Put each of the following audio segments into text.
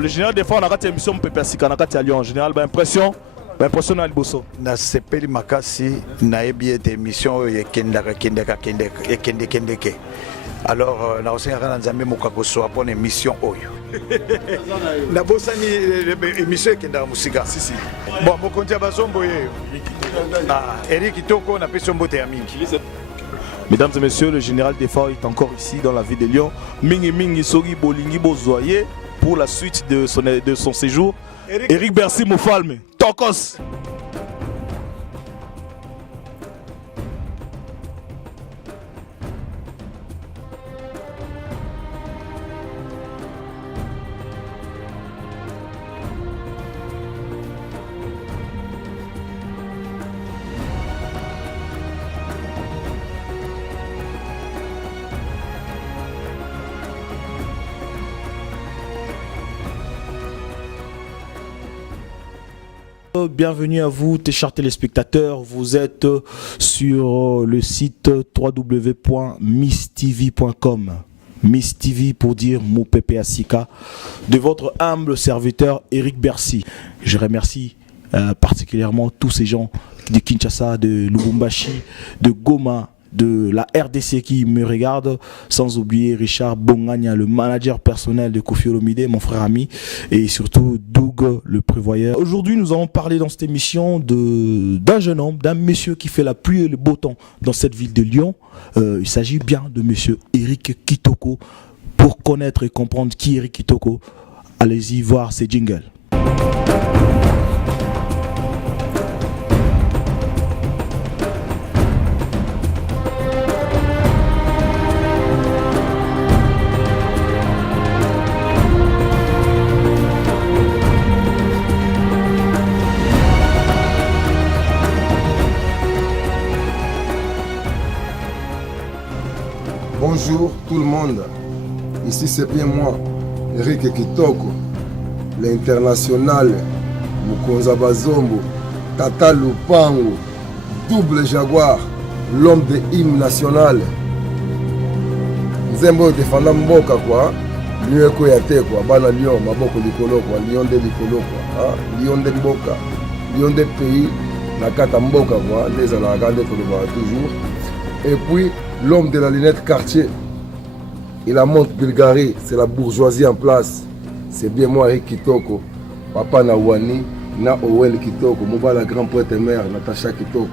Le général des fois on a raté émission Pepe Sika na kati à Lyon. En général, impression na liboso. Na sepeli makasi na ebi ete émission yekendaka kendeke. Alors na osengaka na nzambe mokako so pour émission oyo. Na bosani émission ekendaka musika. Si. Bon mokonzi ya bazombo yeyo. Eric Kitoko na peso mbote ya mingi. Mesdames et messieurs, le général Defort est encore ici dans la ville de Lyon. Mingi Sogi Bolingi Bozoye pour la suite de son séjour. Eric Bercy Moufalme, Tokos. Bienvenue à vous, chers téléspectateurs. Vous êtes sur le site www.misstv.com. Miss TV pour dire Mou Pepe Asika, de votre humble serviteur Eric Bercy. Je remercie particulièrement tous ces gens de Kinshasa, de Lubumbashi, de Goma, de la RDC qui me regarde, sans oublier Richard Bongania, le manager personnel de Kofi Olomide, mon frère ami, et surtout Doug, le prévoyeur. Aujourd'hui, nous allons parler dans cette émission d'un jeune homme, d'un monsieur qui fait la pluie et le beau temps dans cette ville de Lyon. Il s'agit bien de monsieur Eric Kitoko. Pour connaître et comprendre qui est Eric Kitoko, allez-y voir ses jingles. Bonjour tout le monde, ici c'est bien moi, Eric Kitoko, l'international, Mukonza Bazombo, Tata Lupango, double jaguar, l'homme de hymne national. Nzembo defanda mboka kwa, Lyon eko ya te kwa, bana Lyon, maboko likolo kwa, Lyon de likolo kwa, Lyon de mboka, Lyon de pays, nakata mboka kwa, neza la gade koloba toujours. Et puis, l'homme de la lunette quartier, il a monte Bulgarie, c'est la bourgeoisie en place. C'est bien moi, Eric Kitoko, papa Nawani, na Owel Kitoko, Mouba la grand poète et mère, Natacha Kitoko.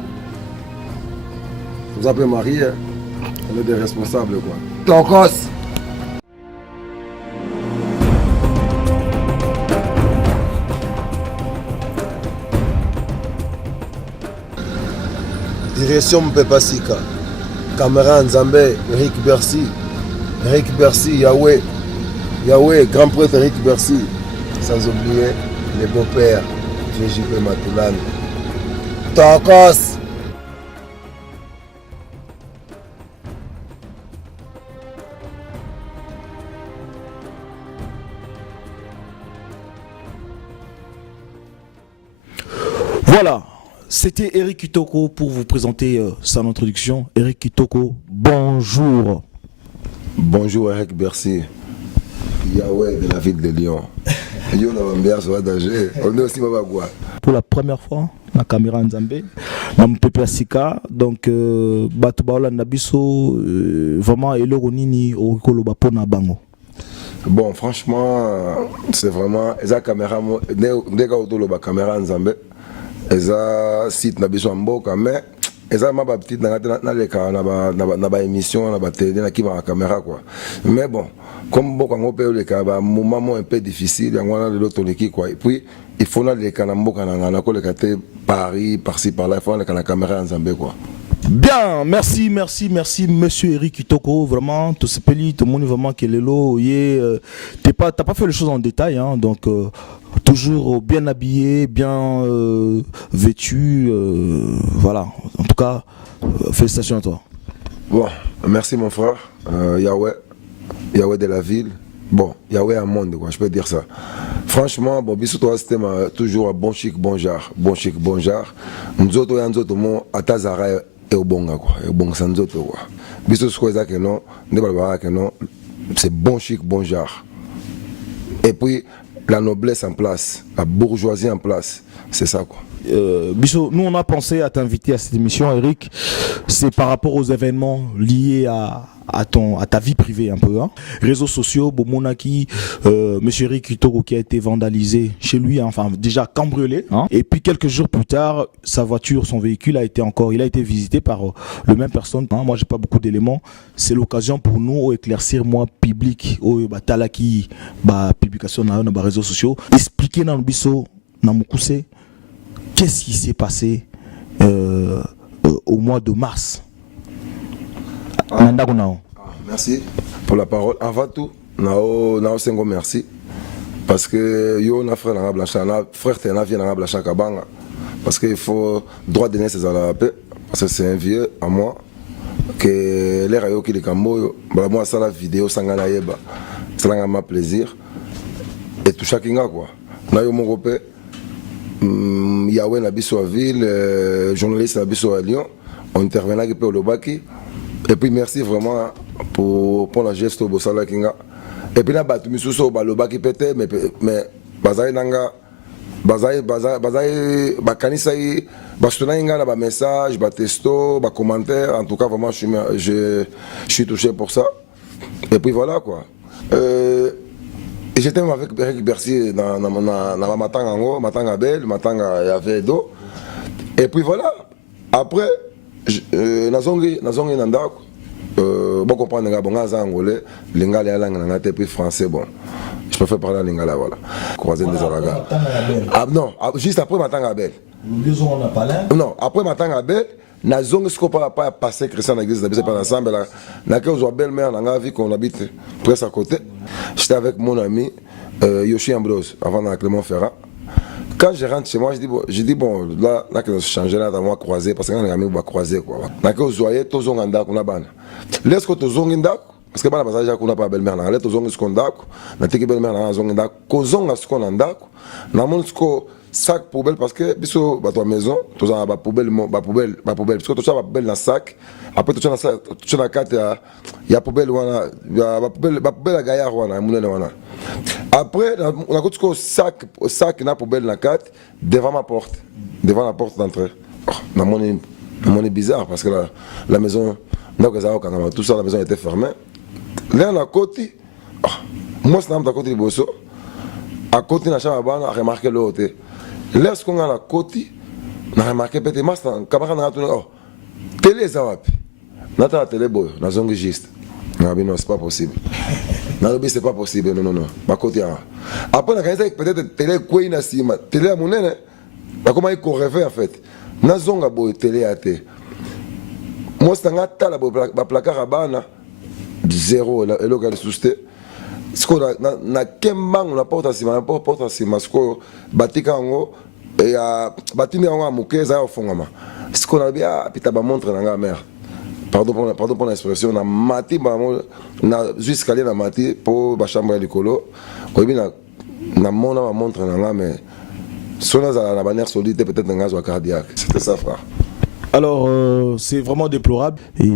Vous appelez marié, on est des responsables quoi. Tokos! Direction Pepe Sika. Caméra Nzambe, Eric Bercy, Yahweh, grand prêtre Eric Bercy, sans oublier les beaux-pères, JJP Matulane. Tokos! Voilà. C'était Eric Kitoko pour vous présenter son introduction. Eric Kitoko, bonjour. Bonjour Eric Bercy, Yahweh de la ville de Lyon. On est aussi Mabagua. Pour la première fois, la caméra Nzambe, dans Pepe Sika, donc Batubaola Nabiso, vraiment Eloroni au Koloba Pona Bango. Bon, franchement, c'est vraiment, esa caméra, ndeka autoloba caméra Nzambe. Eza site na biso mboka mais eza ma ba petite na leka na ba émission na ba télé na ki ba caméra quoi. Mais bon, comme mboka ngo pe le ka ba moment un peu difficile yango na l'autre leki quoi. Et puis il faut na leka na mboka na ko le te Paris par-ci par-là, il faut na caméra en Zambie quoi. Bien, merci monsieur Eric Kitoko, vraiment tout ce pays, tout le monde vraiment qui est là, t'as pas fait les choses en détail hein, donc toujours bien habillé, bien vêtu, voilà. En tout cas, félicitations à toi. Bon, merci mon frère, Yahweh de la ville. Bon, Yahweh un monde, quoi, je peux dire ça. Franchement, bon, bisous toi, c'était toujours un bon chic, bon genre, Nous autres, à Tazara et au bonga, quoi, et au bon sans autres, quoi. Bisous, que non, c'est bon chic, bon genre. Et puis, la noblesse en place, la bourgeoisie en place. C'est ça quoi. Bisso, nous on a pensé à t'inviter à cette émission, Eric. C'est par rapport aux événements liés à ta vie privée un peu. Hein. Réseaux sociaux, Bomonaki, Monsieur Eric Kitoko qui a été vandalisé chez lui, hein, enfin déjà cambriolé. Hein. Et puis quelques jours plus tard, sa voiture, son véhicule il a été visité par le même personne. Hein. Moi j'ai pas beaucoup d'éléments. C'est l'occasion pour nous d'éclaircir moi public, talaki, publication dans les réseaux sociaux, expliquer dans le Bisso, dans Moukouse, qu'est-ce qui s'est passé au mois de mars. Merci pour la parole. Avant tout, nao sengo merci parce que yo na frère na Blancha, na frère te na vie na Blancha Kabanga parce qu'il faut droit de naissance à la paix parce que c'est un vieux à moi que l'air ayo ki le kambo ba moi ça la vidéo sangana yeba ça nga ma plaisir et tout chacun quoi na yo mon repère Yahweh na biso à ville journaliste na biso à Lyon on intervenait que pour le Baki. Et puis merci vraiment pour la geste au Bossala Kinga. Et puis là, tu me soucies au Baloba qui pète, mais Bazaï Nanga, Bazaï, Bakanisaï, Bastonanga, là, message, testo, commentaire. En tout cas, vraiment, je suis touché pour ça. Et puis voilà quoi. Et j'étais avec Eric Bercy dans ma matanga, matanga belle, matanga yavedo. Et puis voilà. Après. Nazongi nandako bon comprendre nga bonga za angolais lingala ya langa ngate puis français bon je préfère parler lingala voilà croiser des aragas non juste après matanga belle non après matanga belle nazongi ce qu'on pas passer Christian l'église de pas ensemble là na que aux belle mère na vie qu'on habite presque à côté j'étais avec mon ami Yoshi Ambrose avant dans Clément Ferrand. Quand je rentre chez moi, je dis bon, là que je change là, dans moi croiser, parce que quand les amis vont croiser quoi. Là que vous voyez, tous on anda qu'on a ban. Laisse que tous on anda, parce que pas la passage qu'on a pas belle-mère là, laisse tous on ce qu'on anda, na tiki belle-mère là, on anda, qu'on a ce qu'on anda, na mon ce sac poubelle parce que biso ba toi maison, tous on ba poubelle, parce que tout ça va poubelle dans sac. Après tout ça dans sac, tout ça dans carte il y a poubelle voilà, ba poubelle à gaillard voilà, moulin voilà. Après, on a un sac na poubelle dans la carte devant la porte d'entrée. Dans mon est bizarre parce que la maison, tout ça, la maison était fermée. Là, on a côté, moi, c'est à côté de Bosso. À côté de la chambre, on a remarqué l'autre. Là, ce qu'on a à côté, on a remarqué peut-être, moi, c'est un camarade, on a tourné, télé, ça va. On a la télé, on a un giste. Non, c'est pas possible. Non, c'est pas possible, non. Après, on a peut-être télé quoi na sima, télé à mon nez, comment il correvait en fait. Na zonga boy télé à té. Moi c'est un ta la placard à bana zéro et local sousté. Ce qu'on na kembang on porte à sima, ce qu'on batika ngo et à batine ngo amukeza au fongama. Ce qu'on a bien pita ba montre na mère. Pardon pour l'expression, on a mati, jusqu'à aller dans mati pour la chambre de colo. On a montre, mais si on a la manière solide, peut-être un gaz cardiaque. C'était ça, frère. Alors, c'est vraiment déplorable. Et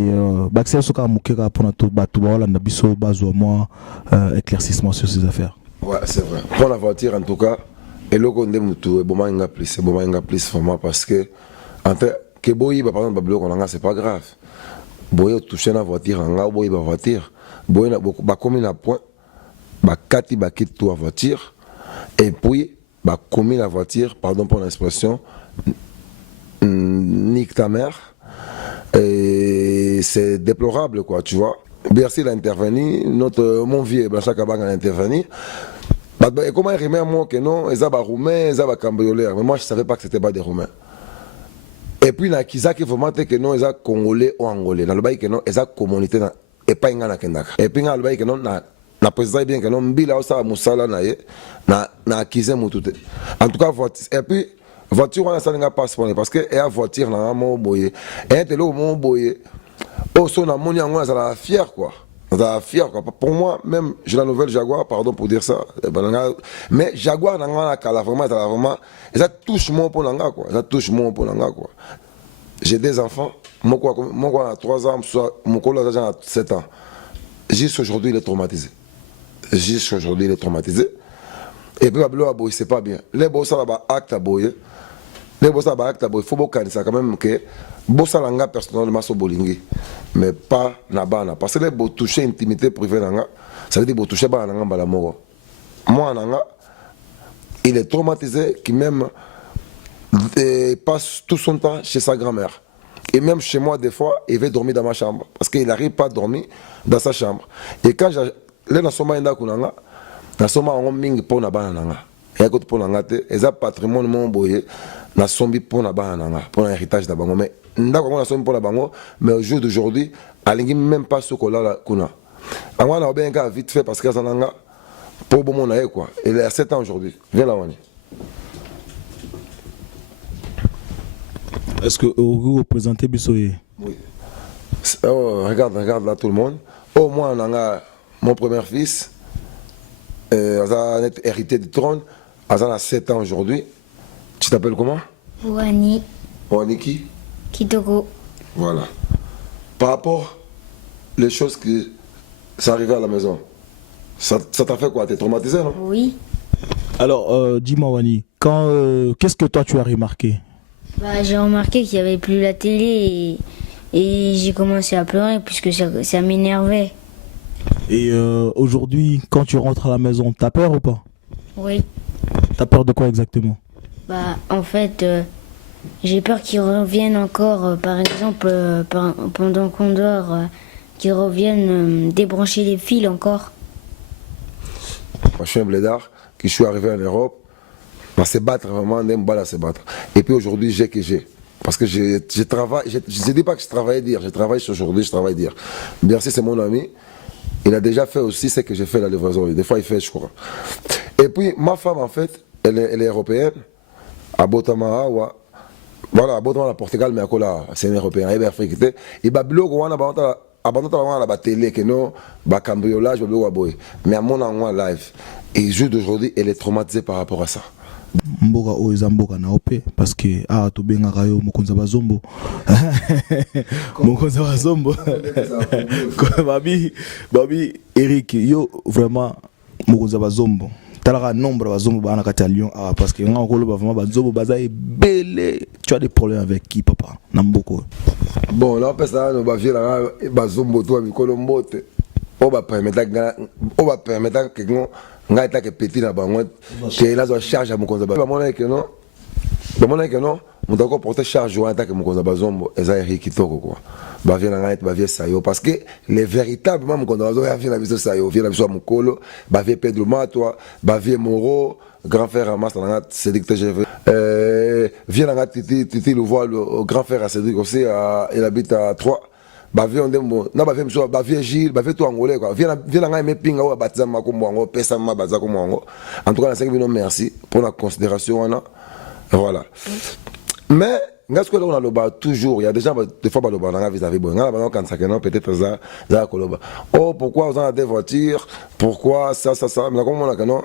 Baxel Soka Moukera pour notre Batouba, Nabiso, Bazo, moi, éclaircissement sur ces affaires. Ouais, c'est vrai. Pour la voiture, en tout cas, et le Condé Moutou, c'est bon, plus vraiment parce que, en fait, que Boyi, par exemple, c'est pas grave. Boye toucher la voiture en haut, boye la voiture, boye ba commis la point, ba kati ba quitte toi voiture, et puis ba commis la voiture, pardon pour l'expression, nique ta mère, et c'est déplorable quoi, tu vois. Bercy a intervenu, mon vieux Blancha Kabanga a intervenu. Et comment il remet moi que non, ils ont roumains, ils ont cambrioleurs, mais moi je savais pas que c'était pas des roumains. Et puis, na kizaki vraiment que non, ils sont congolais ou angolais. Dans le bail que non, ils sont communauté et pas ingana kendaka. Et puis, dans le bail que non, na président bien que non, mbila ou ça musala na kizé mutute. En tout cas, et puis voiture on a ça n'a pas parce que la voiture na mo boye. Et te lo mo boye. Oh, son amoni angona ça la fier quoi. Ça fier quoi. Pour moi, même j'ai la nouvelle Jaguar, pardon pour dire ça. Mais Jaguar n'a pas vraiment, ça touche mon pour l'anga quoi. Ça touche mon pour l'anga quoi. J'ai des enfants, mon quoi a 3 ans, mon collègue a 7 ans. Jusqu'à aujourd'hui il est traumatisé. Et puis Babilo Aboy, c'est pas bien. Les boss là bas acte aboy. Les boss là bas acte aboy. Faut beaucoup ça quand même que boss là nga personnellement so bolingi, mais pas na bana parce que les boss toucher intimité privée nanga, ça veut dire boss toucher bana nanga bala moko. Moi nanga il est traumatisé qui même passe tout son temps chez sa grand-mère. Et même chez moi, des fois, il veut dormir dans ma chambre. Parce qu'il n'arrive pas à dormir dans sa chambre. Et quand j'ai là, je suis mingi pour na banana. Et écoute pour na te, et ça patrimoine mon boye, na sombi pour na banana, pour l'héritage de bango. Mais ndako na sombi pour la bango, mais au jour d'aujourd'hui, alingi même pas ce qu'on a kuna. Angwa na bien ka vite fait parce que ça nanga pour bon mon quoi. Il est à 7 ans aujourd'hui. Viens là Wani. Est-ce que vous représentez Bissoye? Oui. Oh, regarde là tout le monde. Au moins, on a mon premier fils. Il a hérité du trône. Il a 7 ans aujourd'hui. Tu t'appelles comment? Wani. Wani qui? Kitoko. Voilà. Par rapport les choses qui sont arrivées à la maison, ça t'a fait quoi? T'es traumatisé, non? Oui. Alors, dis-moi Wani, qu'est-ce que toi tu as remarqué? Bah, j'ai remarqué qu'il n'y avait plus la télé et j'ai commencé à pleurer puisque ça m'énervait. Et aujourd'hui, quand tu rentres à la maison, t'as peur ou pas? Oui. T'as peur de quoi exactement? Bah, en fait, j'ai peur qu'ils reviennent encore, par exemple, pendant qu'on dort, qu'ils reviennent débrancher les fils encore. Moi, je suis un blédard, qui suis arrivé en Europe. À se battre vraiment, n'aime pas se battre. Et puis aujourd'hui, j'ai que j'ai. Parce que je travaille, je ne dis pas que je travaille dire, je travaille aujourd'hui, je travaille dire. Bercy, c'est mon ami. Il a déjà fait aussi ce que j'ai fait la livraison. Des fois, il fait, je crois. Et puis, ma femme, en fait, elle est européenne. À Botama, voilà, à Botama, à Portugal, mais à Kola, c'est un européen. Elle est africaine. Et Babilo, on a la télé, que non, cambriolage, mais à mon endroit live. Et le jour d'aujourd'hui, elle est traumatisée par rapport à ça. Mboka oyo mboka na ope parce que to bengaka yo mokonza bazombo mokonza bazombo babi Eric yo vraiment mokonza bazombo talaka nombre bazombo bana kati ya Lyon parce que nga okolo vraiment bazombo baza ebele. Tu as des problèmes avec qui papa na mboko? Bon là pesa no bavie la bazombo to mikolo mbote o ba permettre que nga ita ke petit na bango te la zo charge mon konza ba mona que non mon d'accord porter charge ou ita ke mon konza bazombo eza Eric Kitoko quoi ba vient nga ba vient sayo parce que les véritables mon konza bazo vient la biso sayo vient la biso mukolo ba vient Pedro Matwa ba vient Moro grand frère Amas na Cédric TGV vient nga Titi le voit le grand frère à Cédric aussi il habite à 3. Bavie on dembo na bavie mso bavie Gilles bavie tout angolais quoi vient nga mepinga wa batiza makombo ngo pesa ma baza ko ngo en tout cas na 5 millions merci pour la considération wana voilà mais ngasko on a le bas toujours il y a des gens des fois ba le bas vis-à-vis bon nga ba quand ça que non peut-être za koloba oh pourquoi on a des voitures pourquoi ça mais comme on a que non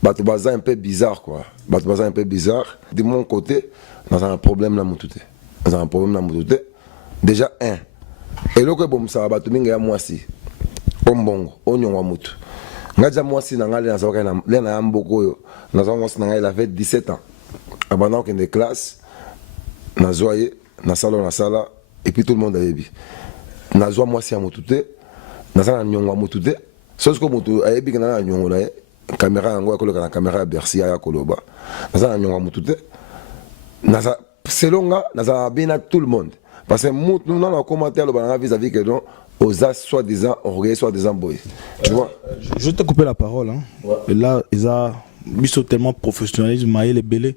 ba to baza un peu bizarre quoi ba to baza un peu bizarre de mon côté dans un problème na mutute dans un problème na mutute déjà un. Et là que bon ça va tout minga mwasi ombongo onyongwa mutu ngaja mwasi na ngali na zoka na lena mboko yo na zongo mwasi na ngali il avait 17 ans abandon que des classes na zoye na sala et puis tout le monde avait vu na zo mwasi ya mutute na sala nyongwa mutute sauf que mutu ayebi que na nyongo na caméra ngo akoloka na caméra Bercy ya koloba na sala nyongwa mutute na sa selonga na sa bina tout le monde. Parce que nous, dans les commentaires, vis-à-vis que nous, aux soi-disant, on regarde soi-disant boy. Tu vois? Je vais te couper la parole. Hein. Ouais. Et là, ils sont tellement professionnels, maïs les belés.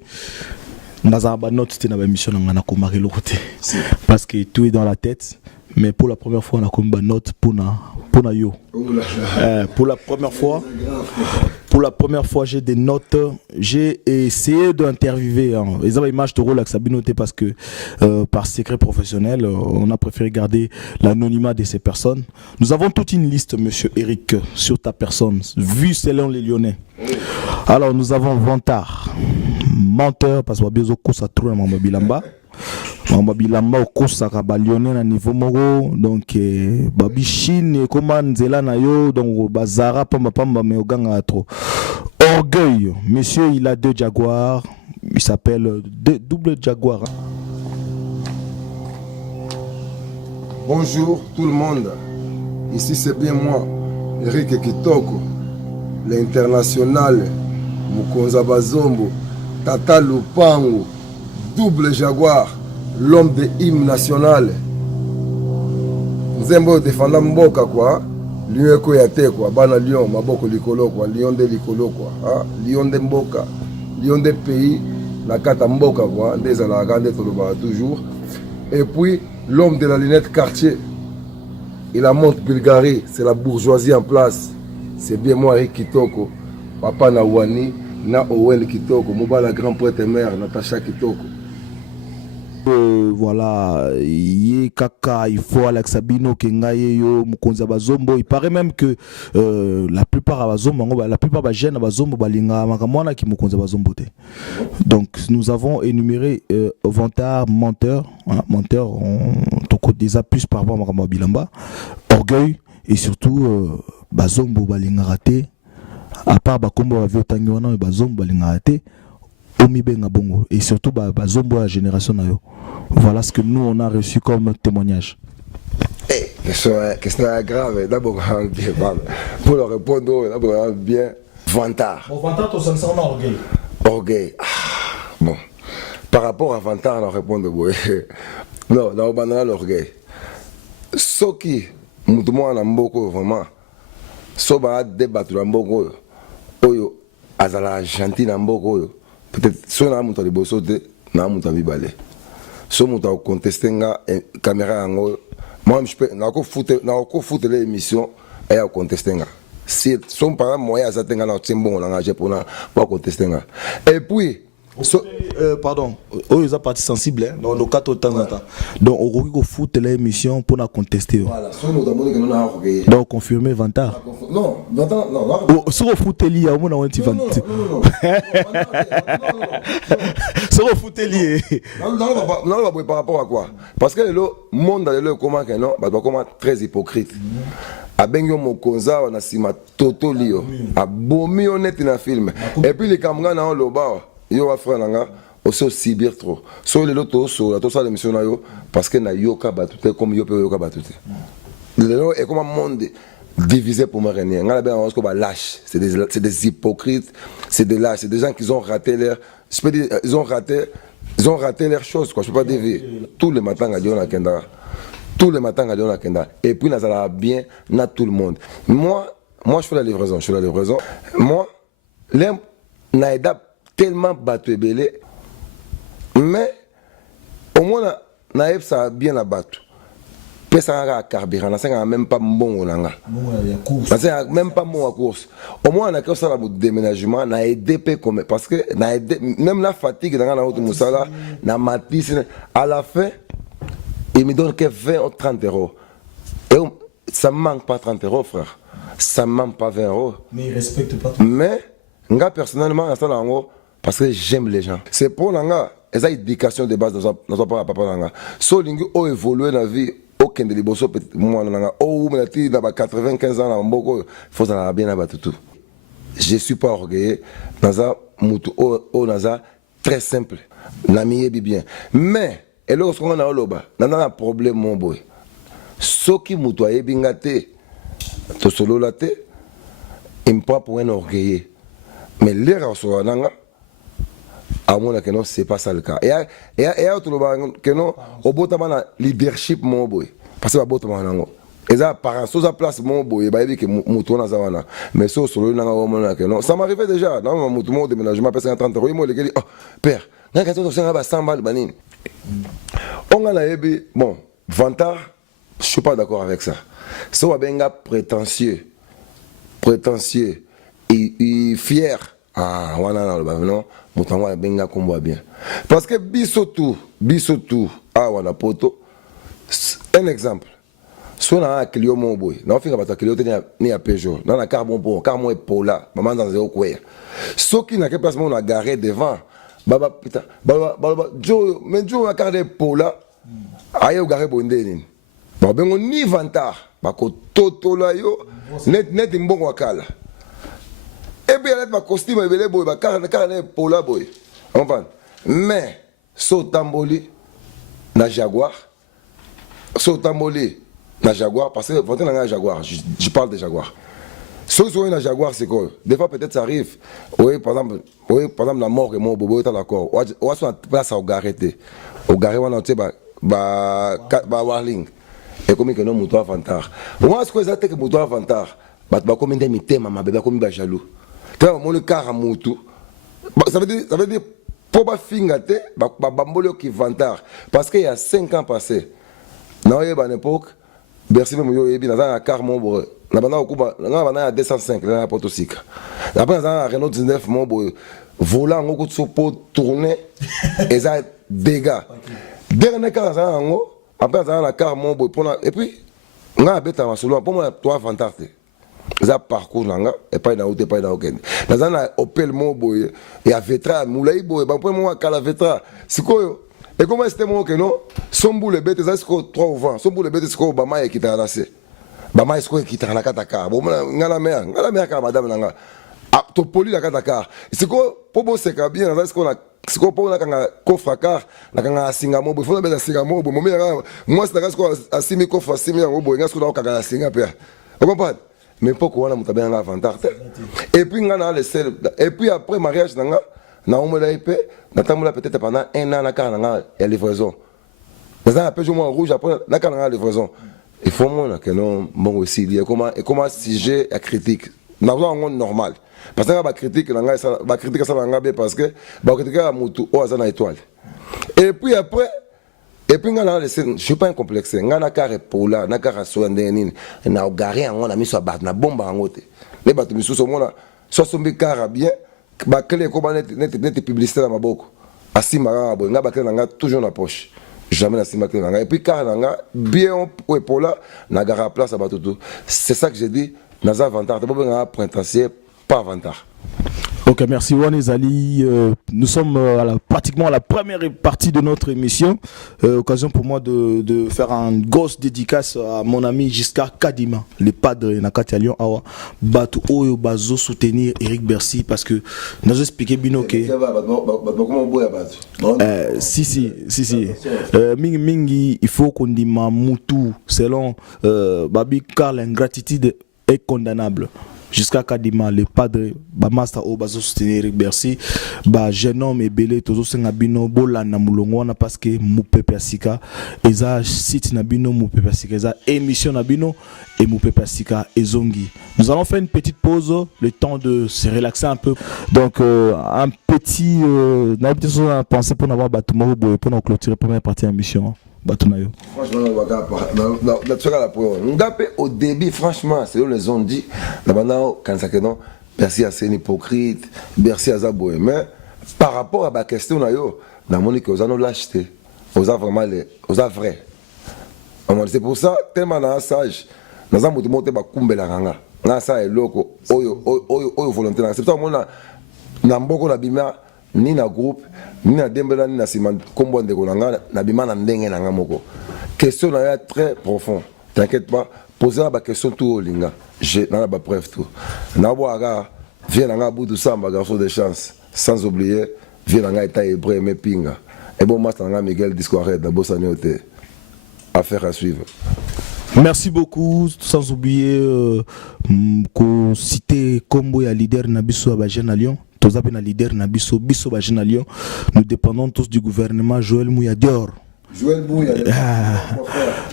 Parce que tout est dans la tête. Mais pour la première fois, on a comme une note pour yo. Pour la première fois, j'ai des notes. J'ai essayé d'interviewer. Les images de rôle avec Sabinoté parce que par secret professionnel, on a préféré garder l'anonymat de ces personnes. Nous avons toute une liste, monsieur Eric, sur ta personne, vu selon les Lyonnais. Alors, nous avons Vantard, menteur, parce que Biozoko ça trouve dans Bilamba. Bilamba okosaka balionné na niveau moko donc babi Chine comment nzela na yo donc bazara pamba mais oganga trop. Orgueil, monsieur, il a 2 Jaguars, il s'appelle double Jaguar. Bonjour tout le monde, ici c'est bien moi, Eric Kitoko, l'international, Mukonza Bazombo, Tata Lupango, double Jaguar, l'homme de hymne national. Nzembo défendant Mboka quoi, Lion Koyate quoi, Bana Lion, Maboko Likolo quoi, Lion de Likolo quoi, hein? Lion de Mboka, Lion de pays, Nakata Mboka quoi, des à la grande toujours. Et puis l'homme de la lunette quartier, il a monte Bulgarie, c'est la bourgeoisie en place. C'est bien moi Eric Kitoko, Papa Nawani, Na Owel Kitoko, Mobala grand prêtre mère, Natacha Kitoko. Voilà, yé kaka, il faut Alex Sabino, Kengaye, yo, Mukonza Bazombo. Il paraît même que la plupart à Bazombo, la plupart des jeunes à Bazombo, balinga makamwana qui Mukonza Bazombo. Donc nous avons énuméré Vantard, menteur, hein, menteur, on toko déjà plus par rapport à Bilamba, orgueil et surtout Bazombo balinga raté. À part Bakombo avait Tangiwana et Bazombo balinga raté. Et surtout Bazombo la génération nayo. Voilà ce que nous on a reçu comme témoignage. Question grave, d'abord bien pour le répondre, d'abord bien Vantard. Bon, Vantard to sincèrement orgueil. Orgueil. Bon. Par rapport à Vantard, on répond non, dans le l'orgueil. Ce qui nous demande beaucoup vraiment, ce qui a débattu dans beaucoup, oyo azala gentil dans beaucoup. Peut-être si on a monté les bosses, on a monté les balais. Si on a contesté la caméra, moi je peux, on a foutu l'émission et on contesté. Si son parent moyen à tenir dans le bon langage pour contester. Et puis, pardon, ils ont parti sensible hein, dans le cas de temps en temps. Donc on a foutu l'émission pour la contester. Voilà. Donc confirmer Vantard. Non, Vantard, non. Si on fout l'IA, on a un petit Vantard. Si on fout l'IA. Non, par rapport à quoi? Parce que le monde dans le comment que non, bah comment très hypocrite. A bengo mokonza on a sima toto lio. A bomi honnête dans film. Et puis les camarades dans le bar. Yo frère nanga aussi subir trop so le loto so la to ça l'émission na yo parce que na yoka batute comme yo peut yoka batute le est comme un monde divisé pour me régner ngala ben on se ba lâche c'est des hypocrites, c'est des lâches, c'est des gens qui ont raté leur je peux dire ils ont raté leurs choses quoi, je peux pas dévier tous les matins à Diona Kenda, tous les matins à Diona Kenda et puis na ça bien na tout le monde. Moi je fais la livraison, moi l'aime na aida tellement battu et belé, mais au moins naïf ça a bien abattu. Puis ça a carburant, ça n'a même pas bon ça même pas bon à course. Au moins on a ça le déménagement, on a aidé comme parce que même la fatigue dans la route Moussala, na matisse à la fin il me donne que 20 ou 30 euros. Et ça me manque pas 30 euros frère, ça me manque pas 20 euros. Mais il respecte pas. Mais moi personnellement ça là parce que j'aime les gens. C'est pour l'anga, et ça éducation de base dans notre papa l'anga. So lingi o évoluer dans la vie, aucun de les bossos moi l'anga. Oh mais tu dans 95 ans là mboko, faut ça bien abattre tout. Je suis pas orgueilleux dans un mutu o naza très simple. L'ami est bien. Mais et lorsqu'on a oloba, dans un problème mon boy. Ce qui mutu a bingate, to solo laté, il me prend pour un orgueilleux. Mais l'erreur sur l'anga à mon avis, c'est pas ça le cas. Et que non, au bout de la leadership, mon boy. Parce que au bout de la et ça, par sous la place, mon boy, il va dire que mouton a zawana. Mais ça, sur le non, ça m'arrivait déjà. Dans mon mouton de déménagement, parce que 30 euros, il dit, oh, père, on a 100 balles, banine. On a la bon, Vantard, je suis pas d'accord avec ça. Ça, on a prétentieux et fier. Ah, voilà, non. Mutangwa benga kombo bien parce que bisotu ah wana poto un exemple si on a un client mon boy na finga bata client ni a Peugeot na carbon pour carbon et pour là maman dans zéro quoi ce qui n'a que place on a garé devant baba putain baba jo mais jo a carte pola ayo garé bondeni ba bengo ni vantar ba ko totola yo net mbongo akala et puis elle ba costume ebele boy ba carte pola boy on comprend mais Sotamboli na Jaguar Sotamboli na Jaguar parce que quand on a un Jaguar je parle de Jaguar. Ce qui est dans Jaguar, c'est quoi? Des fois, peut-être ça arrive. Oui, par exemple, la mort est mon bobo, est d'accord. On va place au garete. Au garé, on a dit, warling. Et comme que non, mouton avantage. Moi, ce que j'ai que mouton avantage, comme des mités, maman, bébé, comme un jaloux. Quand on le car à mouton, ça veut dire, pour pas fingate, bambolo qui vantage. Parce qu'il y a 5 ans passés, dans une époque, Bercy, même, il y a un car mon bobo. Na bana okuba na bana 205 na Potosika. Après na Renault 19 mon boy volant ngoko tsopo tourner et ça dégâts. Dernier cas ça ngo après ça na car mon boy et puis nga beta masolo pour moi toi fantastique. Ça parcours nga et pas na route pas na okende. Na na Opel mon boy et a Vetra moulay boy ba pour moi kala Vetra. Sikoyo et comment c'était mon que non son boule bête ça siko 3 au vent. Son boule bête siko ba ma qui t'a lassé. Bama est-ce qui t'a na kataka bon ngala mère ka madame nanga a to poli la kataka c'est quoi pour bosser ka bien là c'est quoi pour na kanga coffre car na kanga singa mo faut na singa mo mo moi c'est là quoi asimi coffre asimi ngo bo ngasko na kanga singa père vous comprenez mais pourquoi on a mutabé nga avantage et puis ngana le sel et puis après mariage nanga na omola épée na tamula peut-être pendant 1 an na kanga na livraison dans un peu moins rouge après na kanga livraison. Il faut que non bon aussi il y a comment sujet à critique n'a pas un normal parce que la critique la critique ça va bien parce que ba critique à mutu o azana étoile et puis après et puis ngana je suis pas un complexe ngana carré pour là na carré so ndeni na garé on a mis sur bat na bomba ngote les bateaux mis sur mona so sombi carré bien ba clé ko ba net publicité na maboko asima ba ngaba clé nga toujours na poche. Jamais la simacle et puis car bien pour là na gara place à batutu c'est ça que j'ai dit dans avantage pas prétentieux pas avantage. Ok, merci Wani Zali. Nous sommes pratiquement à la première partie de notre émission. Occasion pour moi de faire un grosse dédicace à mon ami Giscard Kadima, le padre Nakati Lyon Awa. Batu Oyo Bazo soutenir Eric Bercy parce que nous avons expliqué Binoke. Si. Mingi, il faut qu'on dise Moutou selon Babi car l'ingratitude est condamnable. Jusqu'à Kadima, le padre, Master O, Bazo soutenir Eric Bercy, jeune homme et belé, Tozo Sengabino, Bola Namulongwana, parce que Moupepe Asika, Eza site Nabino, Moupepe Asika, Eza émission Nabino et Moupepe Asika et Zongi. Nous allons faire une petite pause, le temps de se relaxer un peu. Donc, un petit, pensée pour n'avoir Batoumou pour nous clôturer la première partie de l'émission. Franchement, au début, franchement, c'est eux les ont dit, merci à ces hypocrites, merci à Zaboué. Mais par rapport à ma question, nous avons l'acheté, nous avons vraiment les vrais. C'est pour ça, tellement dans un sage, nous avons monté ma kumbela ranga. Nous avons loco, oyo volontaire. C'est pour ça que nous avons bima ni na groupe ni na dembela ni na sima kombo ndeko nanga na bima na ndenge nanga moko question là très profond t'inquiète pas poser la question tout au linga j'ai dans la preuve tout na boaga vient nanga bout samba garçon de chance sans oublier vient nanga état hébreu mais pinga et bon master nanga Miguel Discoaré dans Bossaniote affaire à suivre. Merci beaucoup, sans oublier qu'on citer Combo et leader Nabiso Abajen à Lyon. Tous les leaders Nabiso Biso Abajen à Lyon. Nous dépendons tous du gouvernement Joël Mouyadior.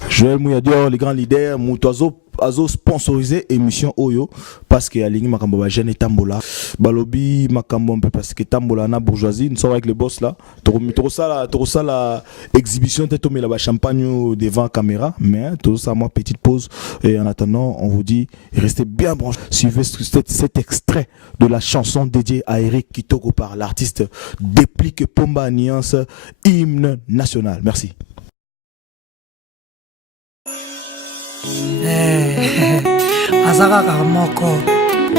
Joël Mouyadior, les grands leaders, Moutazo azo sponsorisé émission Oyo parce que alingi makambo ba jeune tambola balobi makambo peu parce que tambola na bourgeoisie nous sommes avec le boss là trop ça la exhibition tête mais la champagne devant caméra mais tout ça moi petite pause et en attendant on vous dit restez bien branchés suivez cet extrait de la chanson dédiée à Eric Kitoko par l'artiste Déplique Pomba Nuance hymne national. Merci. Azaka moko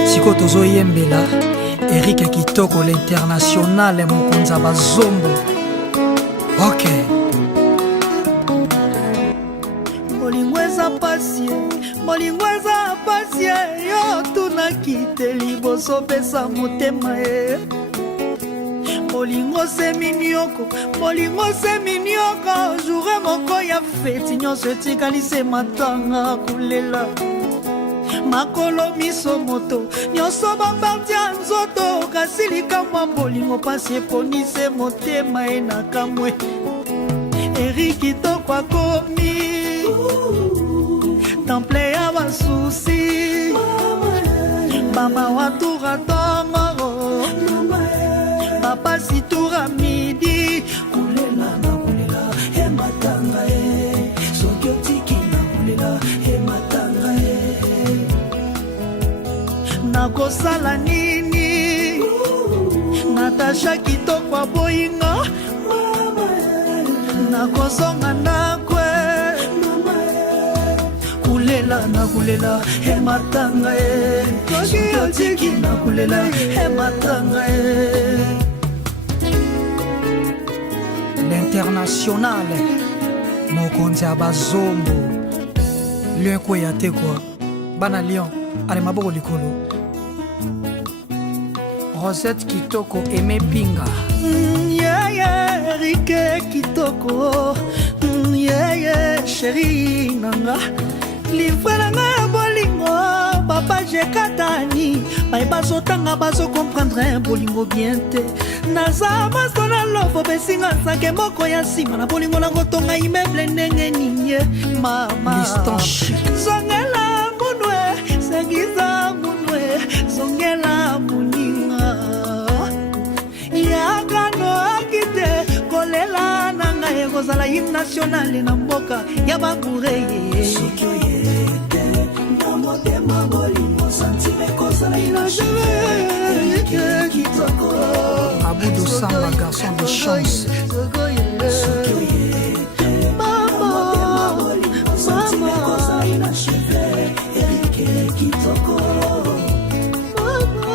siko tozo yembela Eric Kitoko l'international mokonza bazombo. Ok. Molingweza pasie yo tunakite liboso pesa motema e. Molingo se minioko jour moko ya feti nyonso etikali se matanga kulela. Makolo miso moto nyonso baparti ya nzoto kasi likamwa bolingo pasi eponise motema e na kamwe. Eric Kitoko akomi temple ya basusi mama watura tongo papa situra midi kulela na kulela ematanga e soki otiki na kulela ematanga e nakosala nini Natasha Kitoko aboyinga nakozonga ndakwe kulela na kulela ematanga e soki otiki na kulela ematanga e. L'international mokonzi abazombo Lion Kweya te kwa bana Lion ale maboko likolo. Rosette Kitoko Aimé Pinga Eric Kitoko chéri nanga livre nanga bolingo papa jekatani bazotanga bazokomprendre bolingo bien te naza maso na lofo besinga nsanke moko ya nsima na bolingo nango tonga imeble ndenge ninye mama zongela munwe segiza munwe zongela muninga yakano akite kolela nanga ekozala hymne national na mboka ya bakureye soki oyete na motema bolingo santime kozala Eric Kitoko Aboudou Samba garçon de chance soki oyete mama bolingo santime kozala Eric Kitoko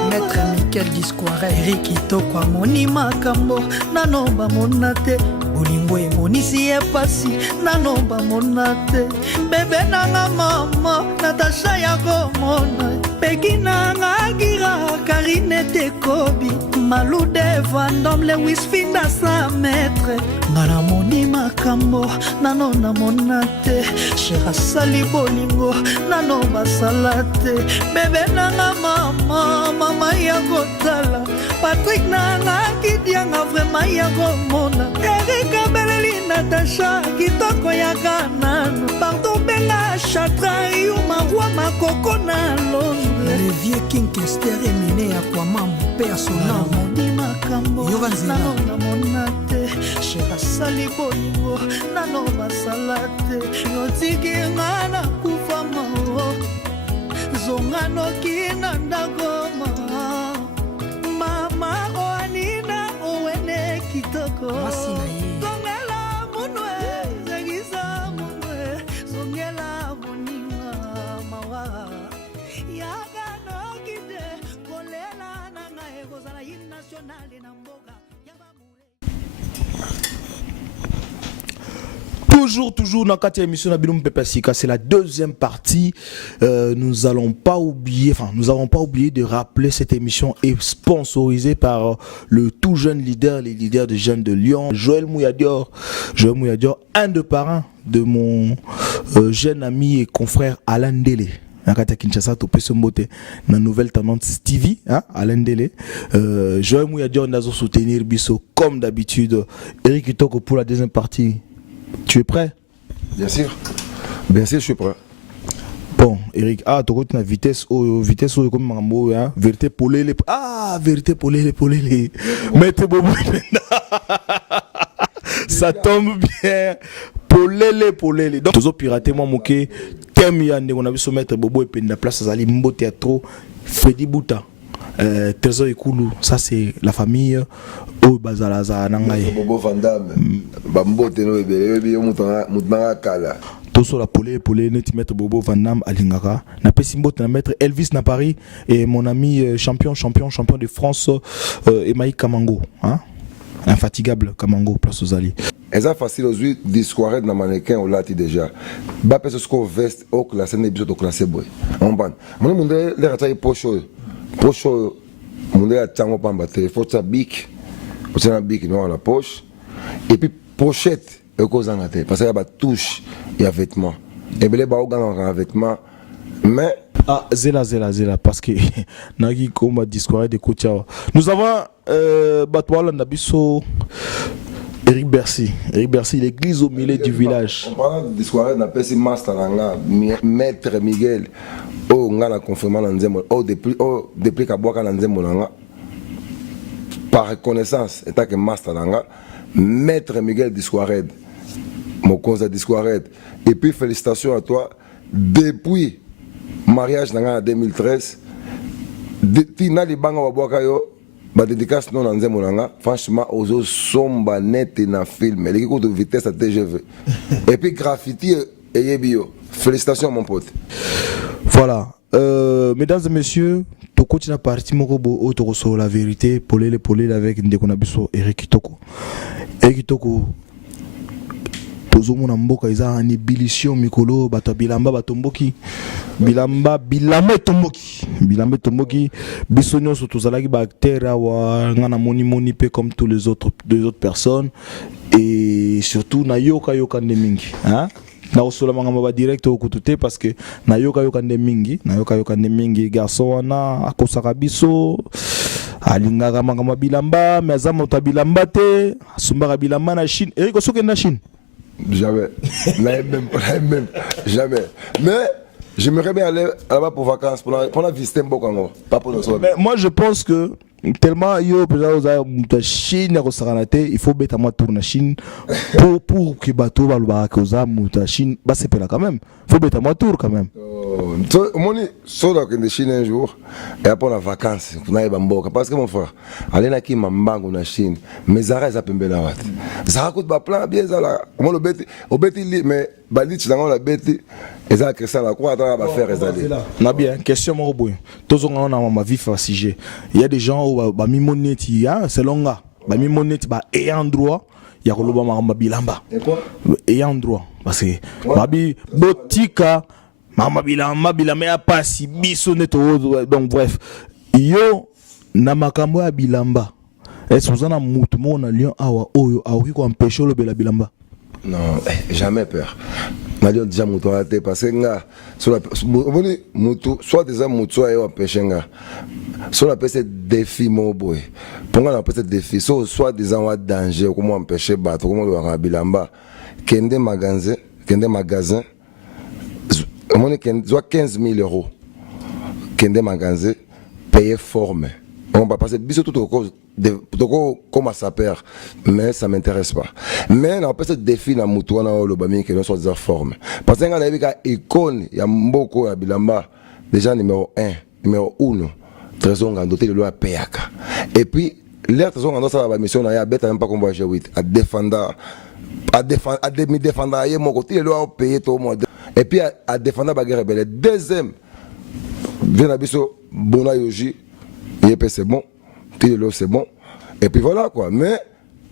Maître Michael Discoire Eric Kitoko amoni makambo nano bamona te bolingo emonisi ye pasi nano bamona te bebe nanga mama Natasha ya komona peki nanga gira Karine Tekobi Malude Vandom Lewis Finda sa maître nga namoni makambo nano namona te Shera sali bolingo nano basala te bebe nanga mama ya kotala Patrick nanga kidianga vraiment ya komona Eric Abeleli Natasha Kitoko ya kanano partout benga chatra yuma roi makoko na Londres le vieux King Kester Emine ya kwa mamu personnel moni makambo nano namona te Shera sali bolingo nano basala te yotiki nga na kufa mao zonga noki na ndakoma mama oanina owene Kitoko zongela munwe zegisa munwe zongela muninga mawa yaga nokide kolela nanga ekozala hymne national na mboka ya bamure. Toujours dans la émission de Bilum Pepasika, c'est la deuxième partie. Nous n'avons pas oublié de rappeler cette émission est sponsorisée par le tout jeune leader, les leaders de jeunes de Lyon, Joël Mouyadior, un de parrains de mon jeune ami et confrère Alain Dele. Nakata Kinshasa to peso mbote na nouvelle tendance Stevie Alain Dele Joël Mouyadior nazo soutenir biso comme d'habitude. Eric Kitoko pour la deuxième partie. Tu es prêt? Bien sûr, je suis prêt. Bon, Eric, tu as une vitesse comme Mambo, vérité polélé. Vérité polélé. Mettez Bobo. Ça tombe bien. Polélé. Donc, tous pirater moi moqué. Thème yande on a vu se mettre Bobo et Penda place à Limbo Théâtre. Freddy Bouta. Trésor Ekulu, ça c'est la famille au Bazalaza Nangaye. Bobo Vandam, Bambo Teno Ebele, Mutanga Kala. Toso la Polé, net maître Bobo Van Nam Alingara. Na Pessimbo, na maître Elvis na Paris et mon ami champion de France, Emaï Kamango. Hein? Infatigable Kamango, place aux alliés. C'est facile aujourd'hui d'histoire dans mannequin au lati déjà. Ba pèse ce qu'on veste au classé ne biso to classé boy. On ban. Mon monde les rataille pocho. Monde a tango pamba téléphone ça bic. Pour ça bic dans la poche et puis pochette et cause en tête parce qu'il y a ba touche et vêtements. Et belé ba en vêtements mais Zela parce que nagi comme discours de Koutiao. Nous avons Batouala Nabiso Eric Bercy, l'église au milieu du village. On parle de soirée n'a pas si master maître Miguel on a la confirmation dans Nzembo depuis Kaboaka dans Nzembo par reconnaissance état que master maître Miguel Discoared mon conseil Discoared et puis félicitations à toi depuis mariage en 2013 tina libanga Baboaka yo ba dédicace non Nzembo franchement ozo somba net na film et l'équipe de vitesse à TGV et puis graffiti et yebio félicitations mon pote. Voilà, mesdames et messieurs, to continue parti mokobo autoroso la vérité polele avec Ndekonabiso Eric Kitoko tozomona mboka eza en ébullition mikolo bato bilamba batomboki bilamba tomboki biso nyonso tozalaki ba acteur awa ngana moni pe comme tous les autres personnes et surtout na yoka nde mingi hein na osola mangamba ba direct okutute parce que na yoka nde mingi garçon wana akosaka biso alingaka mangamba bilamba mais azama to bilamba te asumbaka bilamba na Chine Eric soke na Chine. Jamais. Même. Jamais. Mais j'aimerais bien aller là-bas pour vacances, pour visiter Mbokango. Pas pour nous. Mais moi, je pense que tellement Chine il faut mettre moi tour na Chine pour que bateau va le Chine bah c'est pas quand même faut mettre moi tour quand même moni soda que de Chine un jour et après la vacances pour aller Mboka parce que mon frère aller na ki mambango na Chine mais arrête ça pembe na wat ça coûte ba plan bien ça là moi le beti mais balit dans la beti et ça que ça la quoi va faire résaler na bien question mo boy tous on a ma vie fascigé il y a des gens où ba mi moneti hein c'est longa ba mi moneti ba ayant droit ya koloba ma bilamba ayant droit parce que babi botika mama bilamba ya pasi biso neto donc bref yo na makambo ya bilamba est-ce que vous en a mutu mo na lion awa oyo awi ko empêcher le bela bilamba. Non, jamais peur. Malion déjà mutu raté parce que nga sur la mutu soit des hommes mutu ayo empêcher nga sur la PC défi mon boy pour nga la PC défi soit des en danger comment empêcher battre comment le bilamba kende magasin on doit 15 000 euros kende magasin payer forme on va passer biso tout au cause comment ça perd mais ça m'intéresse pas mais on peut se défi na mutu na le bami que nous soit des formes parce que nga la icône ya mboko ya bilamba déjà numéro 1 trésor ngandoté le loi payaka et puis l'air trésor ngandoté ça la mission na ya bête même pas comme voyage 8 à défendre à mon côté le loi payer tout le monde et puis à défendre la guerre rebelle deuxième vient à biso bona yoji et c'est bon c'est bon et puis voilà quoi mais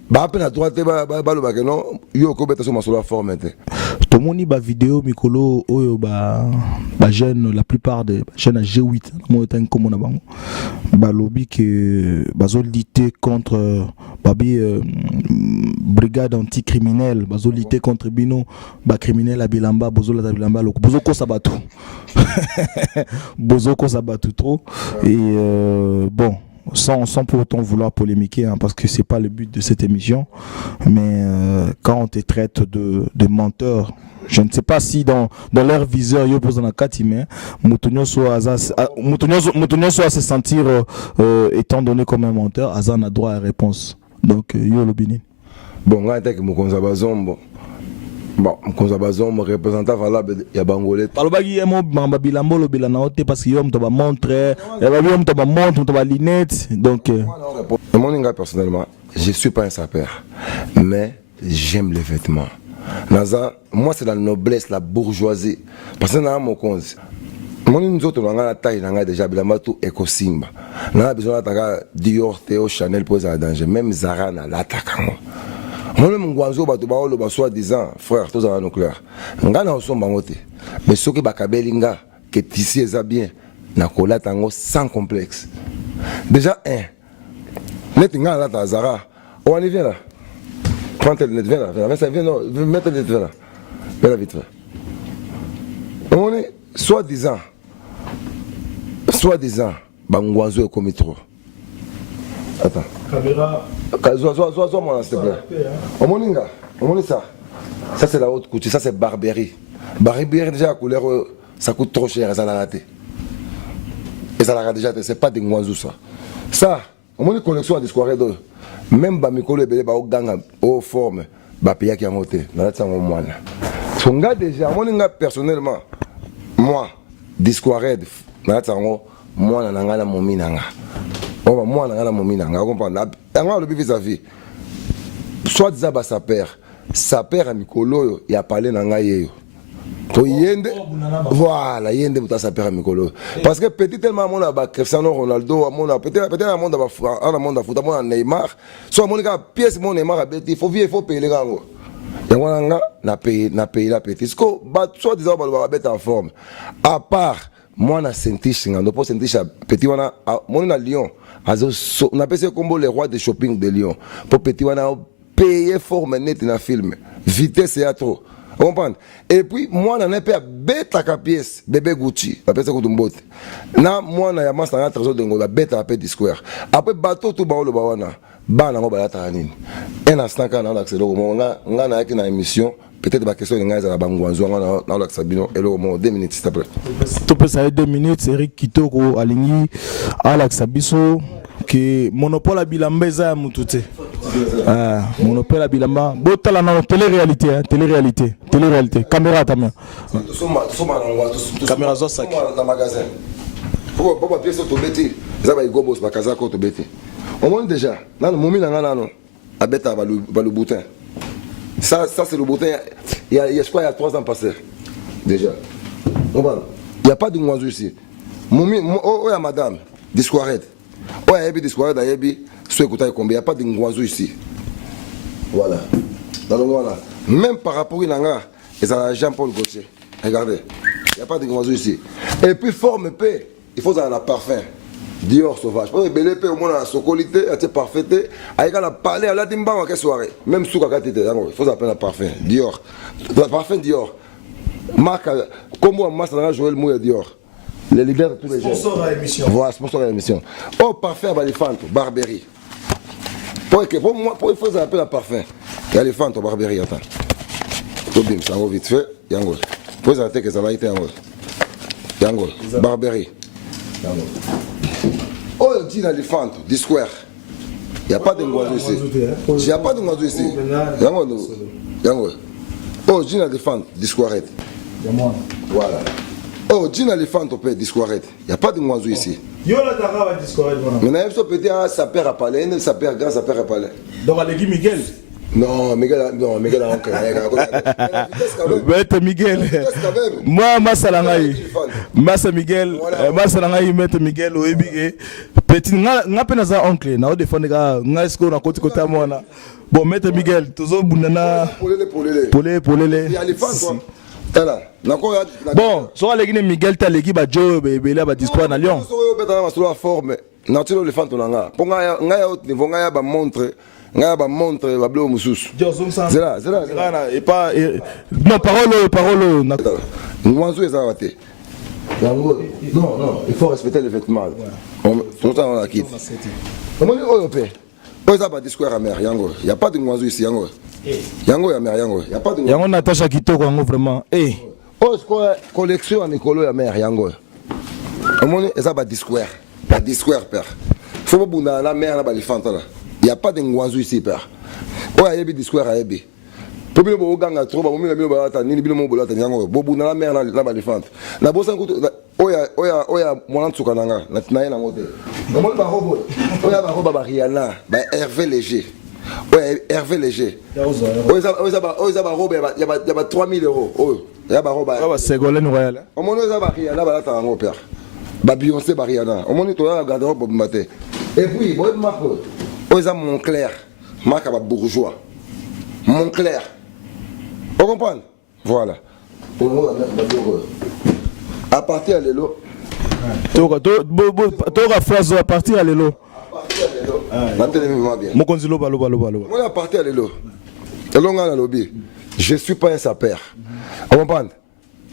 bah après la droite le non yo ko beta sur la forme tout le monde ba vidéo mikolo oyo ba jeune la plupart des jeunes à G8 moi tant comme on a bango ba lobby que bazo lutter contre babi brigade anticriminelle bazo lutter contre bino ba criminel à Bilamba bozo la Bilamba bozo ko sabatu bozo ko sabatu trop et bon sans pour autant vouloir polémiquer hein, parce que c'est pas le but de cette émission mais quand on te traite de menteur je ne sais pas si dans leur viseur yo pose na kati mais mutunyo soit à se sentir étant donné comme un menteur Azan a droit à réponse donc yo lobini bon ngata ke mukonza bazombo bon Konzabazo mon représentant valable ya Bangolais palobaki yemo mamba bilambo lo bilana ote parce que yom to ba montre ya ba yom to ba montre to ba lunette donc moi personnellement je suis pas un sapeur mais j'aime les vêtements Moi, c'est la noblesse, la bourgeoisie. Parce que dans mon compte, nous autres, on a la taille, on a déjà tout écosimba. On a besoin d'attaquer Dior, Théo, Chanel pour les danger. Même Zara, on a l'attaque. Moi-même, je suis soi-disant, frère, tous en nucléaire. On a un son bangote. Mais ceux qui bakabelinga, que ici est bien, on a sans complexe. Déjà, net nga là ta Zara. On y vient là. Prends le net, viens là. Viens, mettre le net là. Viens là vite. On est soi-disant, bangwazo est comme trop. Attends. Caméra. Sois moi s'il te plaît. On est ça. Ça c'est la haute couture, ça c'est Barberie. Barberie déjà la couleur ça coûte trop cher, ça l'a raté. Et ça l'a raté déjà, c'est pas des ngwanzo ça. Ça, on a une collection à discours d'eux. Même Bamikolo et Belé ba ganga au forme ba payer qui a monté. Là ça mon moine. Son gars déjà, moi personnellement moi discours là ça moi na ngala mominanga. Moi na ngala mominanga, comprendre. Anga le vis-à-vis. Soit disant ba sa père a Mikolo il a parlé na ngayeyo. Voilà, il y a des boutas à faire Mikolo. Parce que petit tellement mon a Cristiano Ronaldo, peut-être un monde à foot, mon Neymar, soit mon gars pièce mon Neymar il faut payer les gars. Et moi n'a payé la petite. Soit disant on va mettre en forme. À part moi na senti on peut sentir petit wana mon na Lyon, on appelle ça comme les rois de shopping de Lyon. Pour petit wana payer forme net dans film. Vitesse et trop. Comprendre. Et puis moi on a pas bête la pièce bébé Gucci la pièce que tu mbote na moi na yama ça trésor de ngola bête à petit square après bateau tout baolo bawana bana ngo balata nini un instant quand on a accès on a na émission peut-être ba question nga za bangwanzo na la sabino et le moment 2 minutes s'il te plaît tu peux ça 2 minutes Eric Kitoko alingi Alex Sabiso que monopole à bilamba za mutute monopole à bilamba botala na télé-réalité caméra tamia caméra zo sac dans magasin pour pièce to beti za ba igobos ba kazako to beti au moins déjà là le moment là non à beta ba le boutin ça c'est le boutin il y a je crois il y a 3 ans passé déjà il y a pas de moiseau ici oh ya madame discours oh ya bi discours da yebi so écouter combien il y a pas de moiseau ici voilà voilà même par rapport à Jean-Paul Gaultier regardez il n'y a pas de moiseau ici et puis forme P il faut avoir un parfum Dior sauvage parce que belé P au moins la socolité c'est parfaité avec la parler à la dimba en quelle soirée même sous la il faut appeler un parfum Dior le parfum Dior marque comment moi ça va jouer le mot Dior les leaders de tous les gens sponsor à l'émission voilà sponsor à l'émission oh parfum Balifant Barberie pour moi il faut appeler un parfum Balifant Barberie attends tout bien ça va vite fait yango faut arrêter que ça va être yango Barberie oh dit Balifant du square il y a pas de ngoiseau ici il y a pas de ngoiseau ici yango oh dit Balifant du square voilà oh, Gina Elephant au père discourette. Il n'y a pas de moiseau ici. Yo la tara va discourette. Mais n'a pas peut être sa père à parler, sa père grand, sa père à parler. Donc allez Miguel. Non, Miguel a encore. Maître Miguel. Moi Massalangaï. Massa Miguel, Massalangaï Maître Miguel au ebige. Petit n'a pas na oncle, na o défendre ga ngasko na côté côté moi na. Bon Maître Miguel, toujours bunana. Polele. Il y a les fans. Bon, soit les Guinéens Miguel Talegi ba Joe Bela ba discours na Lyon. Sur la forme, naturel le fantôme là. Pour nga haut niveau nga ba montre ba bleu musus. C'est là. Et pas non parole Mwanzo ezawate. Non, il faut respecter les vêtements. Tout ça on la quitte. Comment on européen. Pas ba discours à mer yango. Il y a pas de mwanzo ici yango. Yango ya mer yango. Il y a pas de yango Natacha Kitoko yango vraiment. Oh, c'est collection à Nicolo ya mer yango. Omoni eza ba discours père. Faut pas bunda la mer na ba lifanta là. Il y a pas de ngwazo ici père. Oh ya yebi discours a yebi. Pour bo ganga trop ba momina bino ba ta nini bino mo bolata yango. Bo bunda la mer na ba lifanta. Na bosa nkuto oya mwana tsuka nanga na ye na ngote. Omoni ba robo. Oya ba roba ba Rihanna, ba Hervé Léger. Ouais, Hervé Léger. Il y a robe, il y a 3000 euros. Il y a robe. Ségolène Royal. Au moment où il y a Rihanna, il y a un père. Beyoncé, Rihanna. Au moment où il y a un garde-robe pour matin. Et puis, il y a Montclair. Marc a bourgeois. Montclair. Vous comprenez? Voilà. À partir de l'eau. Tu as phrase à partir de l'eau. Je ne suis pas un sapeur. Vous comprenez?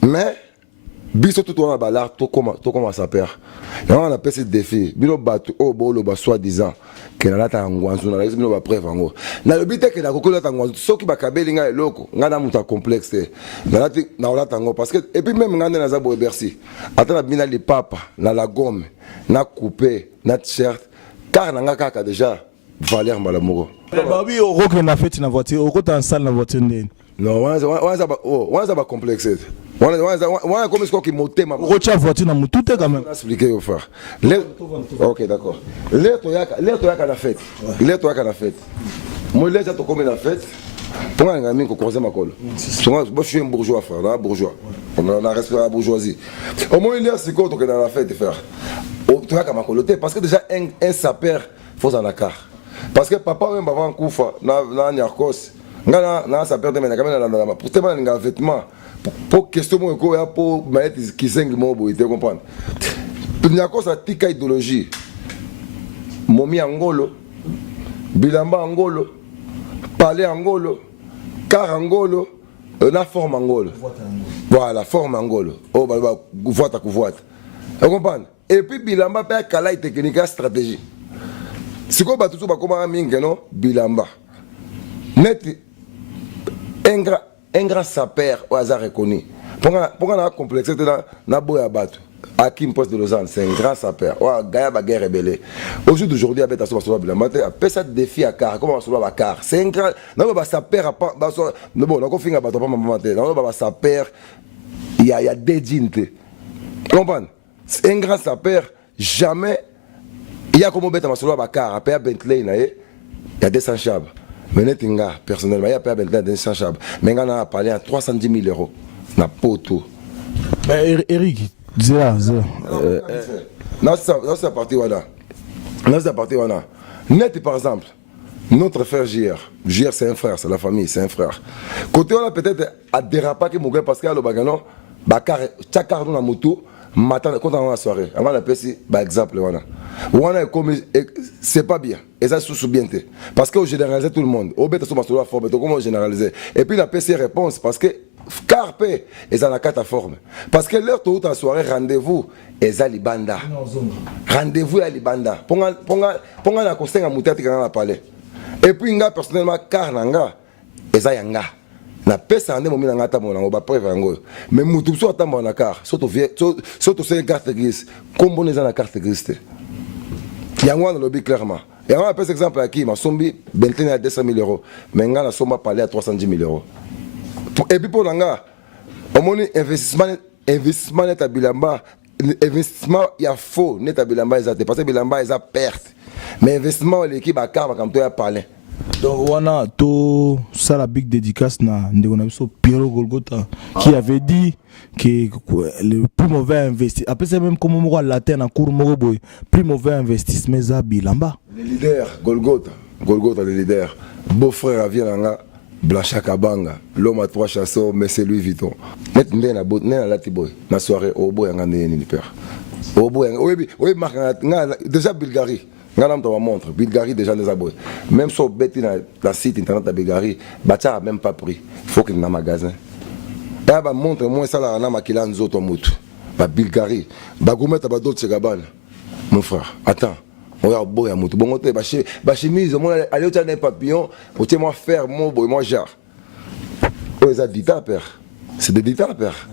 Mais, biso tout le monde a tout comme un sapeur. Et on appelle ce défi. Bilo batu, oh, bolo, soi-disant. Que la lata ngwanzu na laisse bilo preuve ngo. Na le but que la kokolo lata ngwanzu soki bakabeli nga eloko, nga na muta complexe. Na lati na lata ngo parce que et puis même nga na zabo Bercy. Atala bina li papa na la gomme, na coupé, na t-shirt. Car na nga kaka déjà Valère Malamuro. Babi au rock na fête na voiture, au côté en salle na voiture ndeni. Non, on a complexe. On a comme ce qui monte ma rocha voiture na mutu te quand même. Expliquer au frère. OK, d'accord. L'air toyaka na fête. L'air toyaka na fête. Moi l'air to comme na fête. Pour un ami ko croiser ma colle. Moi je suis un bourgeois frère, là bourgeois. On a respecté la bourgeoisie. Au moins l'air c'est quoi que dans la fête frère. Toyaka ma colle parce que déjà un sapeur faut en accord. Parce que papa même avant Koufa na Nyarkos. Na sapeur de na kamera na pour te ban nga vêtement. Pour question moi pour mettre qui cinq mots tu comprends. Nyarkos a tika idéologie. Momi Angolo, Bilamba Angolo, Palais Angolo, Car Angolo, na forme Angolo. Voilà, forme Angolo. Oh, bah, voite. Vous comprenez? Et puis Bilamba peut kala technique et stratégie. Si quoi bah tout ça comme un mingue non Bilamba. Net un grand sapeur au hasard reconnu. Pour un complexe na boya batu. Hakim Poste de Lausanne, c'est un grand sapeur. Gaïa Baguer rebelle. Au jour d'aujourd'hui, avec la Souma Bilamba, après ça défi à car. Comment on se voit à car? C'est un grand. Non, mais sapeur. Bon, on finit à battre pas maman. Non, mais sapeur. Il y a des jeans. Comprends? C'est un grand sapeur. Jamais. Il y a comme on bête à ma à car. Après à Bentley, il y a 200 chabs. Mais Netinga, personnellement, il y a pas Bentley 200 chabs. Mais on a parlé à 310 000 euros. Na poto. Mais Eric. Non, c'est la partie voilà. Net par exemple, notre frère JR. JR c'est un frère, c'est la famille, c'est un frère. Côté on a peut-être à déraper que mon gars parce qu'il y a le bagano, bakar, tchakar dans la moto, matin quand on a la soirée. Avant la PC, par exemple voilà. On a comme c'est pas bien. Et ça sous bien parce que on généralise tout le monde. Au bête sur ma forme, comment généraliser. Et puis la PC réponse parce que Carpe, et ça n'a qu'à ta forme. Parce que l'heure toute la soirée, rendez-vous, et ça libanda. Rendez-vous à libanda. Ponga na conseil à mouter à la palais. Et puis, nga personnellement, car nanga, et ça yanga. Na pesa ande momi nanga ta mona, on va preuve ngo. Mais moutou so atamba na car, surtout c'est une carte grise. Comme on est dans la carte grise. Yango na lobby clairement. Et on a un exemple à qui, ma sombi, Bentley à 200 000 euros. Mais nga na somba palais à 310 000 euros. Et puis pour l'anga, au moins investissement net à Bilamba, investissement il y a faux net à Bilamba parce que Bilamba ils a perte. Mais investissement l'équipe à Car comme tu as parlé. Donc on a tout ça la big dédicace na Ndegonabiso Pierrot Golgota qui avait dit que le plus mauvais investissement après c'est même comme on la terre en cours Moroboy, plus mauvais investissement à Bilamba. Les leaders Golgota le leader, beau-frère à Vienanga. Blancha Kabanga, l'homme à 3 chasseurs, mais c'est Louis Vuitton. Net n'a pas de la tiboy. Ma soirée, au boy, on a ni père. Au boy, oui, déjà Bulgarie. On a ma montre. Bulgarie, déjà les abois. Même sur bête la site internet à Bulgarie, Bacha a même pas pris. Il faut qu'il y ait un magasin. Et elle montre, moi, ça, là, on a maquillé un autre mot. Bulgarie. Bagoumet, à d'autres Gaban. Mon frère, attends. On va boire à moto. Bon, on va chemise, on va aller au un papillon, pour moi faire mon boy, moi jar. Oh, ça dit ta père. C'est des dita père.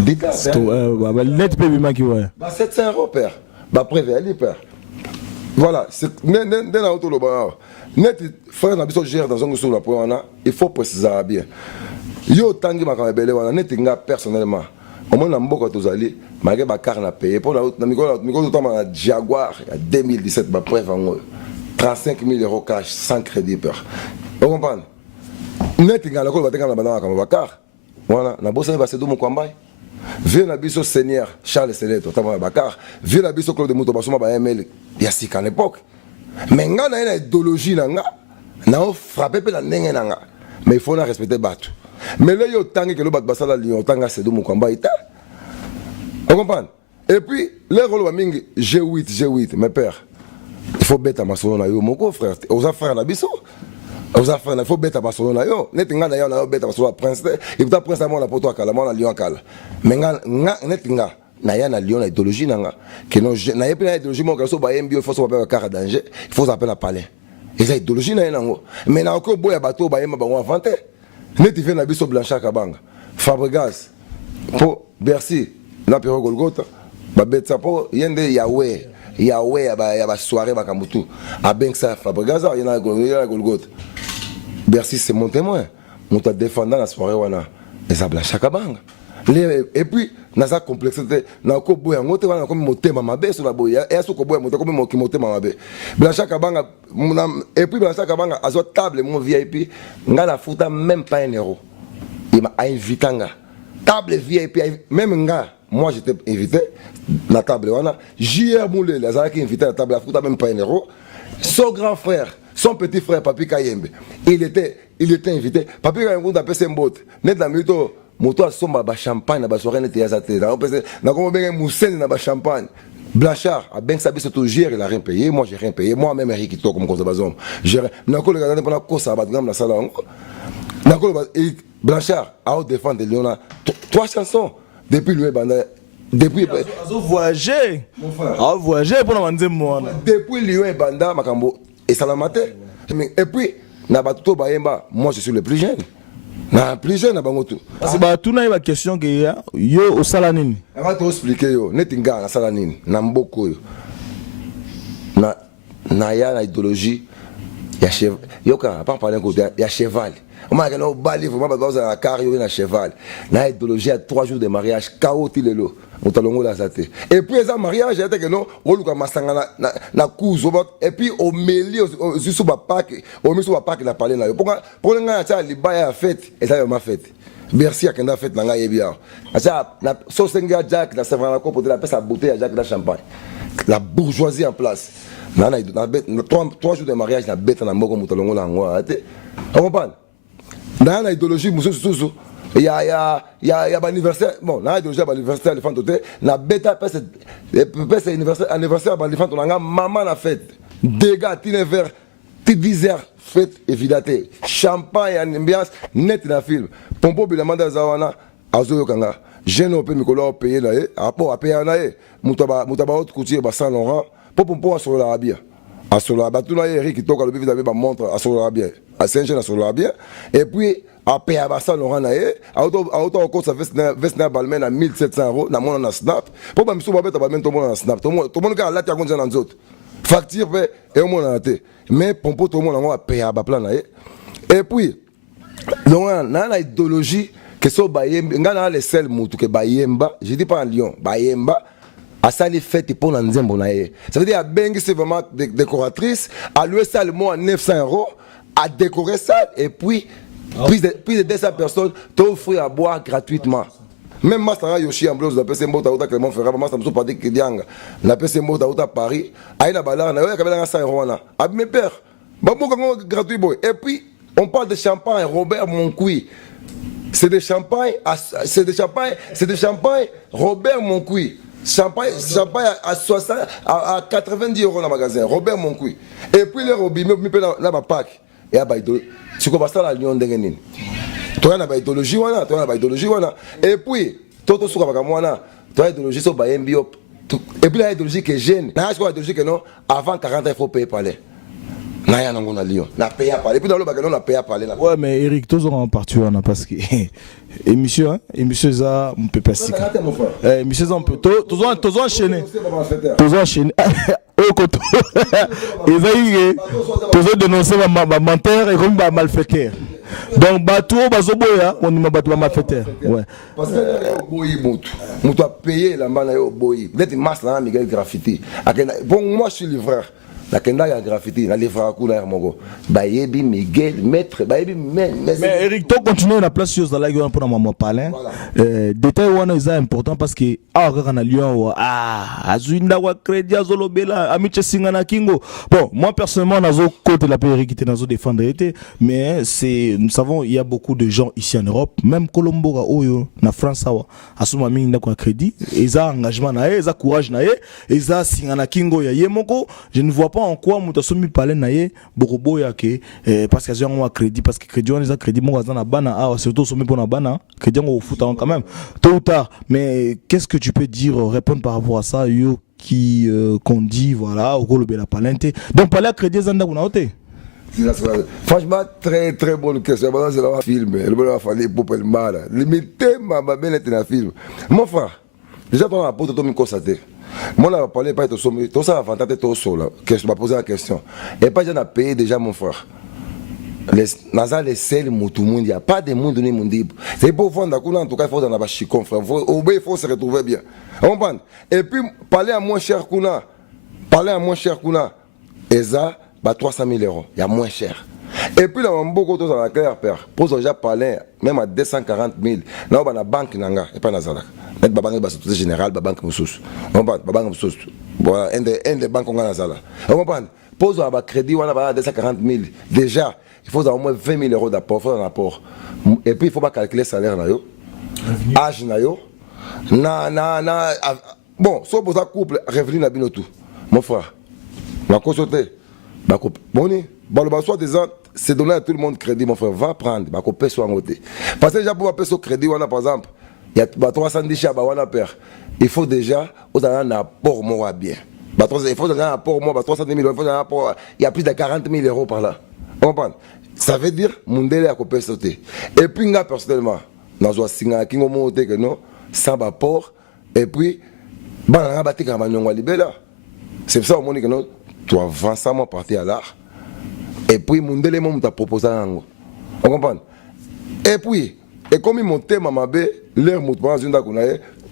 Dita père. Net baby maki ouais. Bah 700 euros père. Bah prévu père. Voilà, c'est dans la auto le bar. Net frère na biso gère dans un sous la poana, il faut préciser bien. Yo tangi makamba belé wana net nga personnellement. Au moins, on a tous allés, malgré ma carte à payer. Pour la micro, Jaguar, en 2017, ma preuve en 35 000 euros cash sans crédit peur. Vous comprenez? Net nga la ko batenga na bana ka Bakar. Voilà, na bossa ba sedo Mukwambai. Vieux na biso seigneur Charles Seleto tama Bakar. Vieux na biso Claude Muto basoma ba ML ya sika à l'époque. Mais nga na idéologie na nga na frapper pe na ndenge na nga. Mais il faut respecter Batu. Mais là yo tangi que le bat basala Lyon tanga sedo Mukwambai ta. Vous comprenez? Et puis les rôles mingi G8 mes pères. Il faut bêter ma solo na yo mon frère. Aux affaires na biso. Aux affaires il faut bêter ma solo na yo. Net nga na yo na bêter ma solo prince. Et puis prince na na poto akala na Lyon akala. Mais nga net nga na ya na Lyon na idéologie na nga que non na ya na idéologie mo ka so ba mbio il faut so ba car danger. Il faut s'appeler à palais. Et ça idéologie na yango. Mais na ko boya bateau ba yema ba on inventer. Net il vient na biso Blanchard Kabanga. Fabregas pour Bercy na Pierre Golgotha. Ba betsa po yende Yahweh ba soirée ba kamutu. A Bengsa Fabregas yana Golgotha. Bercy c'est mon témoin. Mon ta défendant la soirée wana. Et ça Blanchard Kabanga. Et puis na sa complexité na ko boya ngote wana comme motema mabe sur la boya et so ko boya moto comme motema mabe. Blanchard Kabanga et puis Blanchard Kabanga azo table mon VIP nga na futa même pas un euro. Il m'a invité nga. Table VIP même nga moi j'étais invité la table wana JR Moulé les a qui invité à la table la futa même pas un euro. Son grand frère, son petit frère Papi Kayembe, il était invité. Papi Kayembe a passé un bot. Net la mito moto a somba ba champagne na ba soirée n'était ya zate. Na comme ben moussène na ba champagne. Blanchard a ben sabi surtout GR il a rien payé, moi j'ai rien payé. Moi même Eric Kito comme cause de bazom. J'ai na ko le gars pendant ko ça ba dans la salle. Na ko Blanchard a défendre Léona 3 chansons depuis lui banda depuis voyager pour la moi depuis lui banda makambo et salamate et puis na batuto bayemba moi je suis le plus jeune. Na plus jeune na bango tout. C'est ba tout na une question que yo au salanine. On va te expliquer yo netinga na salanine na mboko yo. Na ya na idéologie ya cheval. Yo ka pas parler côté ya cheval. On m'a dit, bali, vraiment, parce que la carrière na cheval. Na idéologie à 3 jours de mariage, chaotique lelo. On t'a longo la zate. Et puis, ça mariage, j'étais que non, on luka masanga na couze. Et puis, au milieu, sur ba pack, au milieu sur ba pack, il a parlé là. Pour le gars, ça, il a fait, et ça, il m'a fait. Bercy a qu'un a fait, n'a eu bien. Ça, la sauce Jack, la servant la coupe, la paix, sa bouteille à Jack, la champagne. La bourgeoisie en place. 3 jours de mariage, la bête en amour, on t'a longo la ngoa. On comprend? Dans l'idéologie, il y a l'anniversaire. Bon, dans l'idéologie, l'anniversaire, les fantotes, la bêta, c'est l'anniversaire, les fantotes, maman la fête. Dégâts, tine verre, petit viseur, fête, évidemment. Champagne, ambiance, net dans le film. Pompo, il a demandé à Zawana, à Zoyokanga. Jeune au pays, Nicolas, payé là, à payer en aïe, Moutaba haute coutier, Saint Laurent, Pompo à sur l'Arabie. À sur la bateau là, Eric qui toque le bébé ma montre à sur l'Arabie. À Saint-Jean à sur l'Arabie. Et puis, à payer à Saint Laurent, à auto au ça veste na balmen à 1700 €, na mon snap. Pour me souba bête balmen tout le monde en snap. Tout le monde a la tia qu'on dans autres. Facture et au monde en té. Mais pompo tout le monde a payer à plan là. Et puis, donc on a la idéologie que so bayemba, ngana les sel mutu que bayemba, je dis pas en Lyon, bayemba. À ça les fêtes pour l'anzembo nae. Ça veut dire à Bengi c'est vraiment décoratrice, à lui ça le mot à 900 €, à décorer ça et puis plus de 200 personnes t'offrir à boire gratuitement. Même Mastara Yoshi Ambrose, la PC Mota Outa Clément Ferrara, Mastara Moussa Padi Kidianga, la PC Mota Outa Paris, Aïna Balar, na ouais kabela 100 €. À mes pères, babou gratuit boy. Et puis on parle de champagne Robert Moncoui. C'est des champagne Robert Moncoui. Champagne à 60 à 90 € dans le magasin Robert Moncoui. Et puis les robis me paye là ma pack et à baïdo tu commences à la Lyon d'engenine toi na baïdologie wana et puis toto suka baka mwana toi idéologie so baembio et puis la idéologie que jeune na quoi idéologie que non avant 40 ans il faut payer parler na ya nango na Lyon na payer parler et puis dans le baka na payer parler là. Ouais mais Eric tous en partie on a parce que émission ça on peut pas si émission ça on peut tous enchaîner au côté ils aillent tous dénoncer ma menteur et comme malfaiteur donc bateau bazoboya on m'a battu malfaiteur ouais parce que boyi mutu a payé la mana yo boyi d'être masse là Miguel Graffiti bon moi je suis livreur la kenda ya graffiti na livra kuna moko bayebi Miguel maître bayebi mais Eric to continuer na place chose la gueule pour maman palin détail wana est important parce que kaka na Lyon azuinda wa crédit azolobela amiche singa na kingo bon moi personnellement nazo côté la Eric nazo défendre mais c'est nous savons il y a beaucoup de gens ici en Europe même Colombo oyo na France awa asuma mingi na kwa crédit eza engagement na eza courage na eza singa na kingo ya yemoko je ne vois pas en quoi mutasumi palin na borobo ya ke parce que j'ai un crédit parce que crédit on les a crédit mon na bana surtout sommet pour na bana crédit on fout quand même tôt ou tard mais qu'est-ce que tu peux dire répondre par rapport à ça yo qui qu'on dit voilà au le la palente donc parler crédit zanda kuna ote. Franchement, très très bonne question. Maintenant, c'est un film. Le bon a fallu pour le mal. Limité, ma belle est un film. Mon frère, déjà, on a posé tout le monde constaté. Moi, on a parlé pas de sommet. Tout ça, on a fantasé tout seul. Je m'a posé la question. Et pas, j'en ai payé déjà, mon frère. Les seuls mots, tout le monde, il n'y a pas de monde ni monde. C'est pour vendre, en tout cas, il faut en avoir chicon, frère. Il faut se retrouver bien. Et puis, parler à moins cher qu'on a. Parler à moins cher qu'on a. Et ça, 300 000 €. Il y a moins cher. Et puis, là, on a beaucoup de choses à la claire, père. Pour déjà parler, même à 240 000. Là, on a la banque, et pas dans la net banque de société générale, la banque Moussous. On parle, la banque Moussous. Voilà, un des banques qu'on a dans la on parle, pose un crédit, on a 240 000. Déjà, il faut au moins 20 000 € d'apport. Et puis, il ne faut pas calculer le salaire. Âge, bon, si on a un couple, revenu na binotou. Mon frère, ma consulté. Bon, soit disant, c'est donner à tout le monde crédit, mon frère. Va prendre, ma copie soit en côté. Parce que déjà, pour payer ce crédit, on a par exemple, il y a 310 chats, on a peur. Il faut déjà, on a un apport, moi, bien. Il faut un apport, moi, 310 000 €. Il y a plus de 40 000 € par là. On comprend? Ça veut dire, mon délai à copier sauter. Et puis, moi, personnellement, dans un signe qui m'a monté que non, sans apport, et puis, c'est pour ça que je dis tu as 25 mois parti à l'art. Et puis, mon élément t'a proposé un angle. On comprend? Et puis, et comme il montait ma mabé, l'air mouton,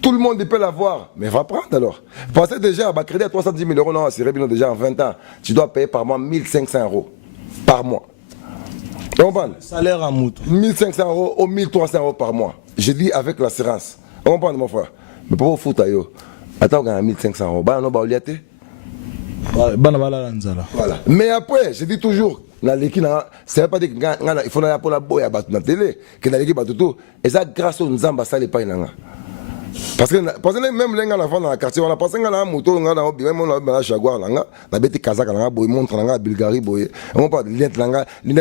tout le monde peut l'avoir. Mais va prendre alors. Parce que déjà, bah, crédit à 310 000 €, non, c'est réglé déjà en 20 ans. Tu dois payer par mois 1500 € par mois. On comprend? Salaire à mouton. 1500 € ou 1300 € par mois. Je dis avec l'assurance. On comprend, mon frère? Mais pour vous foutre, attends, on gagne 1500 €. Bah, non, bah, voilà. Mais après, je dis toujours, c'est pas dire qu'il faut aller pour la boya à la télé, que dans l'équipe tout. Et ça, grâce aux Nzamba, ça n'est pas une. Parce que même les gens dans le quartier, on a passé un moto, on a même un Jaguar, on a bêté Kazakh, on a boy, montre, on a Bulgarie, boy. On parle de lunettes,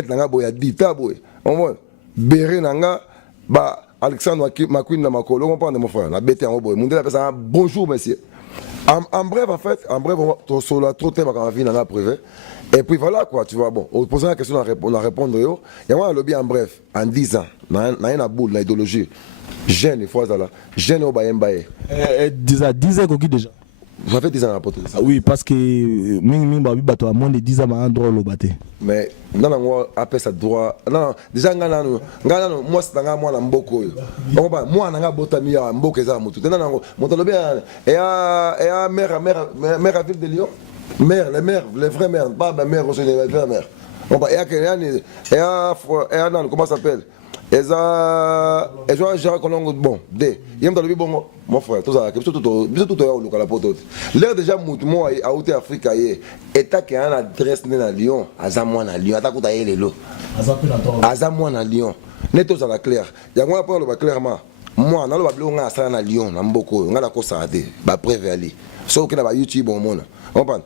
on a boy, Dita, boy. On voit Béré, bah, Alexandre McQueen, on parle de mon frère, on a bêté en boy. Mon dieu, ça bonjour, monsieur. En bref, en fait, sur la trop thème à la vie dans la privée. Et puis voilà quoi, tu vois, bon, on pose la question, on a répondre. Il y a un lobby en bref, en 10 ans, on a une boule, l'idéologie. Jeune, il faut ça là. Jeune au Bayembaye. 10 ans, déjà. Ça fait 10 ans à porter ça. Oui, parce que à moins de 10 ans, on droit le battre. Mais non, moi, après ça droit. Non, déjà, moi, c'est un moi, mboko. Moi, on a botami à mboko, ça, mon tout. Non, mon lobby, et à mère à ville de Lyon. Mère, les vrais mères, pas ma mère, aussi les vraies mères. Et comment ça s'appelle? Et ça, j'ai reconnu bon, il y a un peu bon, mon frère, tout ça, tout la pote. L'air déjà, moi, à Outé Afrique, et t'as qu'un adresse à Lyon, à Zamouan à Lyon, à Takoutaye les lots. À Zamouan à Lyon. Netto ça la clair. Il y a un peu clairement. Moi, on a le bablon à Sana Lyon, on a beaucoup, on a la cosa à dire, bah, prévu sauf qu'il y a YouTube au monde. On comprend?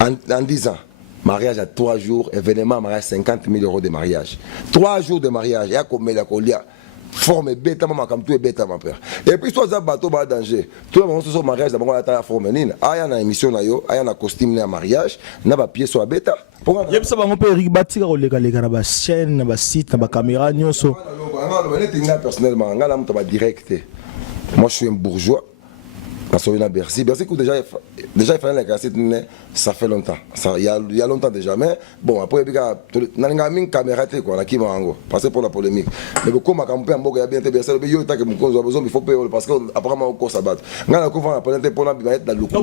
En 10 ans. Mariage à 3 jours, événement, mariage 50 000 € de mariage. 3 jours de mariage, il y a comme la colia. Forme bêta, maman, comme tout est bêta, ma père. Et puis, soit ça, bateau, pas danger. Tout le monde, sur mariage, d'abord, on a la forme. Il y a une émission, il y a un costume, un mariage, il y a un pied sur la bêta. Il y a ça, on peut Eric Batir, on a chaîne, on site, on caméra, personnellement, on a direct. Moi, je suis un bourgeois. à Bercy. Bercy, déjà, il fallait la cassette, ça fait longtemps. Il y a longtemps déjà. Mais bon, après, il y a une caméra, parce que pour la polémique. Mais comme ma campagne, il y a bien été Bercy, il faut payer parce qu'apparemment, on court à battre. Non,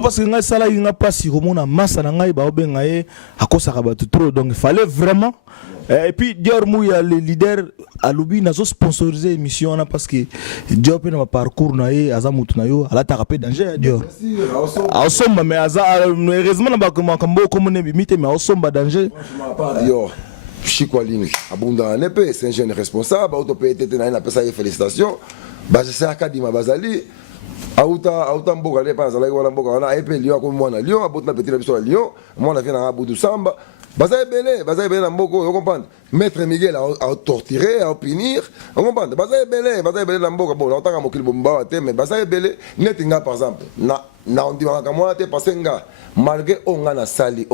parce que ça, il n'y a pas si on a masse à trop. Donc, il fallait vraiment. Et puis, Dior Mouya, le leader, à l'Ubi, n'a pas sponsorisé l'émission parce que Dior n'a pas parcours, n'a pas tapé danger, Dior. Ensemble, mais heureusement, n'a pas comme on est limité, mais ensemble, danger. Dior, Chikwaling, abondant en épée, c'est un jeune responsable, autopété, n'a pas ça, félicitations. C'est Akadima Bazali. Autant mboka les pas ala wala mboka wana épée Lyon comme moi na Lyon, abotna petit la biso à Lyon, moi na vient na Abou Samba. Bazaye belé na mboko, vous comprenez? Maître Miguel a torturé, a punir, vous comprenez? Bazaye belé na mboka, bon, autant ka mokili bomba té, mais bazaye belé netinga par exemple. Na on dit ka moi té parce nga malgré onga na sali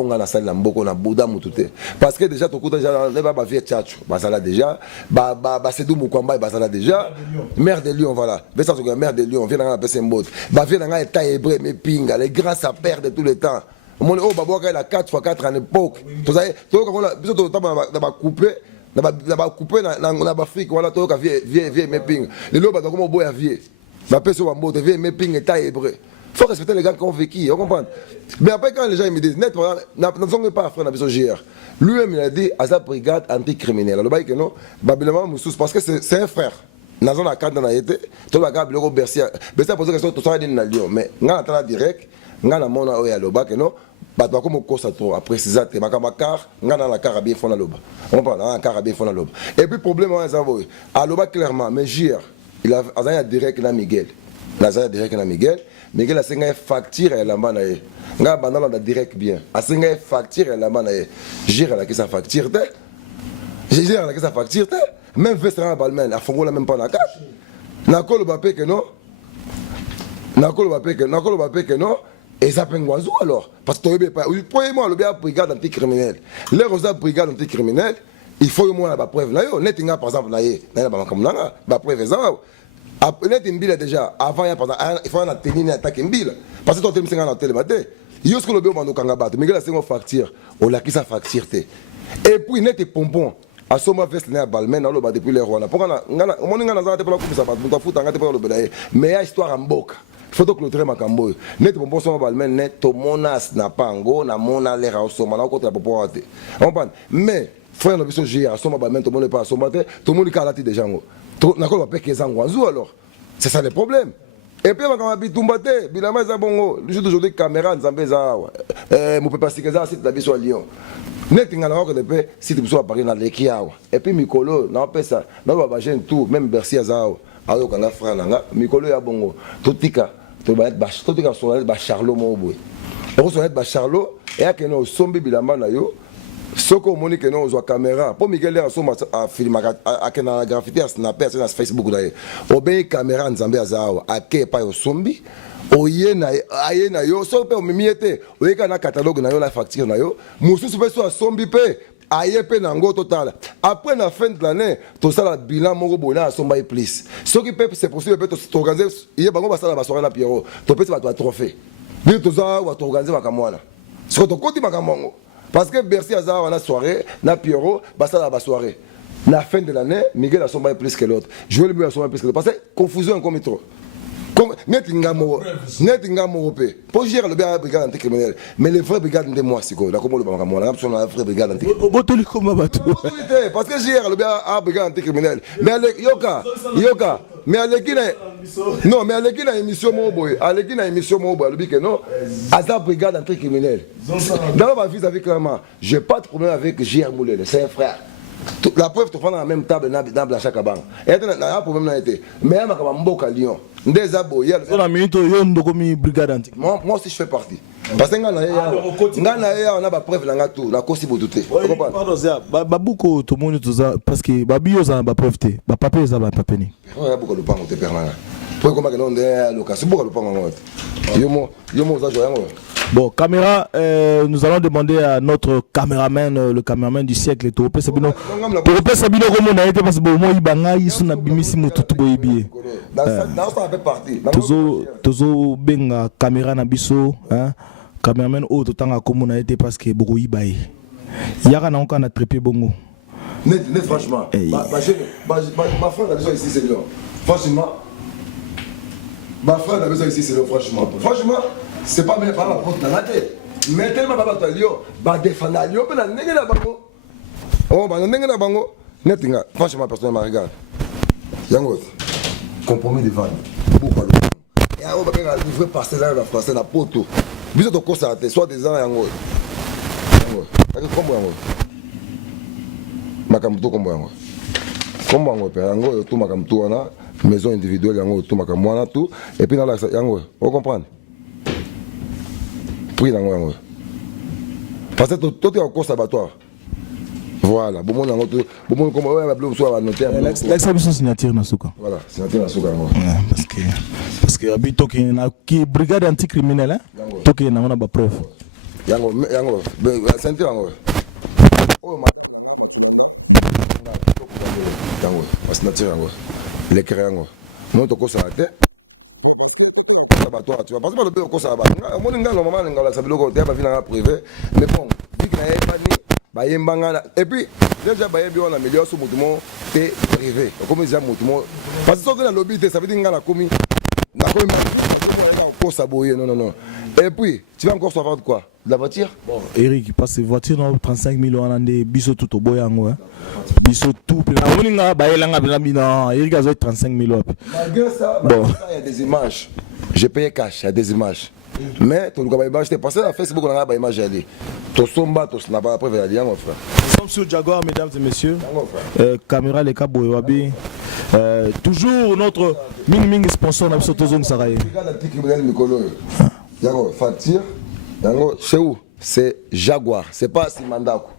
na mboko na Bouddha mututé. Parce que déjà to kuta déjà ne ba vie tchatcho, basala déjà, ba Sedou Mukwamba basala déjà. Mère de Lyon voilà. Bessa so mère de Lyon vient na pese mbot. Ba vient na état hébreu mais pinga, les grands ça perd tout le temps. Mon oh Baboka il a 4x4 à l'époque. Tu sais, tu vois biso to ba couper na couper na Afrique voilà to ka vie mais pinga. Les loba donc comme boya vie. Ba pese wa mbot vie mais pinga état hébreu. Il faut respecter les gars qui ont vécu, vous comprenez? Mais après, quand les gens me disent, net, nous ne sommes pas frères dans le GR. Lui-même, il a dit à sa brigade anticriminelle. Alors, il non, parce que c'est un frère. Nous avons la carte dans la été, tout le gars, le Bercy. Bercy a posé la question, tout ça, il est dans Lyon. Mais, nous avons direct, nous avons la à l'Oba, non? Bah, comme on cause trop, à préciser, nous avons la carte, nous avons la carte à bien fond à l'Oba. On parle, nous avons la carte à bien fond à l'Oba. Et puis, le problème, à l'Oba, clairement, mais GR, il a direct dans Miguel. Nazaya direct na Miguel a une facture à la main nga bandala da direct bien a une facture à la main gère la qui sa facture gère la qui sa facture même Vestran Balmen a fongola même pas na carte na kolo bapé que non et ça pengwazo alors parce que tu pas moi le bien brigade anticriminelle les rosa brigade anticriminelle il faut moi la preuve là yo netinga par exemple na ba comme là ba preuve ça. Après, déjà, avant, il faut tenir une attaque en bille. Parce que tu as un hôtel. Il y a ce que le bureau de battre. Mais il y a une facture. On a qui sa facture. Et puis, il y a des pompons. À ce moment, il y a un balmen depuis les rois. Mais il y a une histoire en bouc. Il faut que le traitement en bouc. Net pompons sont balmen, net, to monas, n'a pas en go, n'a mona l'air au sommet. Mais, frère, nous avons dit à ce moment, tout le monde n'est pas à ce moment, tout le monde est à la tête des gens. Alors, c'est ça le problème. Et puis, quand on habite Tumbate, le jour d'aujourd'hui, caméra, mon papa, c'est que ça, c'est la vie sur Lyon. Net, il y a un peu, si tu peux Paris, dans les Kiawa. Et puis, Mikolo, on appelle ça, on va changer tout, même Bercy Azao. Alors, quand on a frère, Mikolo, il y a bongo. Tout le monde est Charlot, mon boy. On va Charlot, et il y a un sombi bilama na yo. Ce qu'on m'a dit que nous avons caméra. Pour Miguel, a filmé à graffiti, à snapper, à Facebook. On a une caméra en Zambie à Zao, à Kepa au Sombi. On y a yo, so pe o mimiete. On y a un catalogue na yo la facture na yo. Moussou se fait sur Sombi pe. Aïe pe nango total. Après la fin de l'année, tout ça la bilan mon robot là Somba plus. Ce qui peut c'est possible peut t'organiser. Il y a bango basala basora na Pierrot. Tu peux te trophée. Bien tout ça ou t'organiser makamwana. Ce que tu comptes makamongo. Parce que Bercy Azar, la soirée, na Pierrot, basta la soirée. La fin de l'année, Miguel a son bail plus que l'autre. Je veux le mieux à son bail plus que l'autre. Parce que confusion comme trop. Net ingamo pour gérer le bien brigade anticriminelle. Mais les vrais brigades de moi, c'est quoi? La comment le banque moi, la vraie brigade anticriminelle. Parce que gérer le bien brigade anticriminelle. Mais Yoka. Mais à l'équipe, non, mais à l'équipe, il y a une émission Moboy. À l'équipe, il y a une émission Moboy. Le bique, non, à la brigade anticriminelle. Dans ma vie, avec clairement, je n'ai pas de problème avec J.R. Moulel, c'est un frère. La preuve, tu prends dans la même table dans la chaque banque. Et il y a un problème dans été. Mais il y a un Mboka Lyon. Des aboyés. Moi aussi, je fais partie. Parce que on a pas preuve dans tout, la cause douté. Pardon, beaucoup tout le monde parce que babio ça pas preuve, papier ça pas péni. Ouais, beaucoup de pas monter permanent. Pour comment que non de location pour le pas moi. Yo ça joie. Bon, caméra, nous allons demander à notre caméraman, le caméraman du siècle, Toropé Sabino. Toropé Sabino, comme on a été parce que moi, il banga, il sont abimisi tout boyibié. Dans ça fait partie. Tozo benga caméra na biso, hein. Caméraman autre temps comme on a été parce que beaucoup y baille. Yara na encore na trépé bongo. Net franchement. Ma frère a besoin ici c'est là. Franchement. Ma frère a besoin ici c'est là franchement. Franchement. C'est pas même pas la porte dans la tête. Mais tellement pas battre Lyon, bah défendre Lyon, mais la nègre la bango. Oh, bah la nègre la bango. Netinga, franchement personne ne me regarde. Yango, compromis de vente. Pourquoi le? Et on va faire un livre passer là la français la poto. Biso to kosa ate, soit des ans yango. Yango. Avec comment yango? Makamto comment yango? Comment yango père yango tout makamto wana, maison individuelle yango tout makamto wana tout et puis dans la yango. On comprend? Prix dans le parce que tout est en cours sabatoire. Voilà, bon monde en tout, bon monde comme ouais, bleu soit notaire. L'exhibition signature na souka. Voilà, signature na souka. Parce que habito qui brigade anticriminelle hein. Toki na on a preuve. Yango, ceinture yango. Oh ma. Yango, signature yango. L'écran yango. Non to ko ça tête. Tu vas passer par le bureau comme ça. Moi, je suis privé. Mais bon, vu qu'il n'y a pas de et puis, déjà, il y a un meilleur sur mon privé. Comme ils ont parce que dans le lobby, ça veut dire qu'il y a commis. Non. Et puis, tu vas encore savoir de quoi? De la voiture? Bon, Eric, parce que la voiture, 35 000 euros, biso tout au boyango. Biso tout. Eric a 35 000 euros. Malgré ça, il y a des images. J'ai payé cash, il y a des images. Mais tu as image, tu passé à Facebook, on a des images. Tu somba, tu n'as pas après vers mon frère. Nous sommes sur Jaguar, mesdames et messieurs. Caméra, les câbles, Wabi. Toujours notre mini sponsor, on a besoin de zone Saraye. Facture, c'est où? C'est Jaguar, c'est pas Simandako.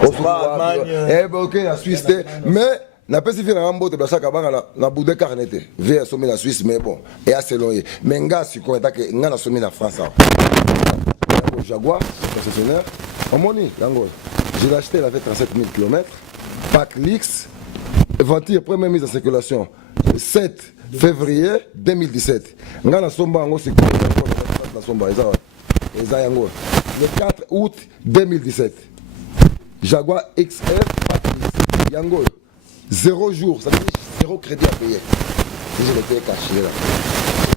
C'est pas Allemagne. Ok, la Suisse, mais. Na pesi na mbote basa kabanga na boude carnete via somi la Suisse mais bon et assez loin mais nga si ko etake nga na somi la France yango Jaguar concessionnaire omoni yango j'ai acheté la 37 000 km pack Lix voiture première mise en circulation 7 février 2017 nga na somba yango c'est na somba eza yango le 4 août 2017 Jaguar XF pack Lix yango 0 jour, ça veut dire 0 crédit à payer. Si je l'ai caché là.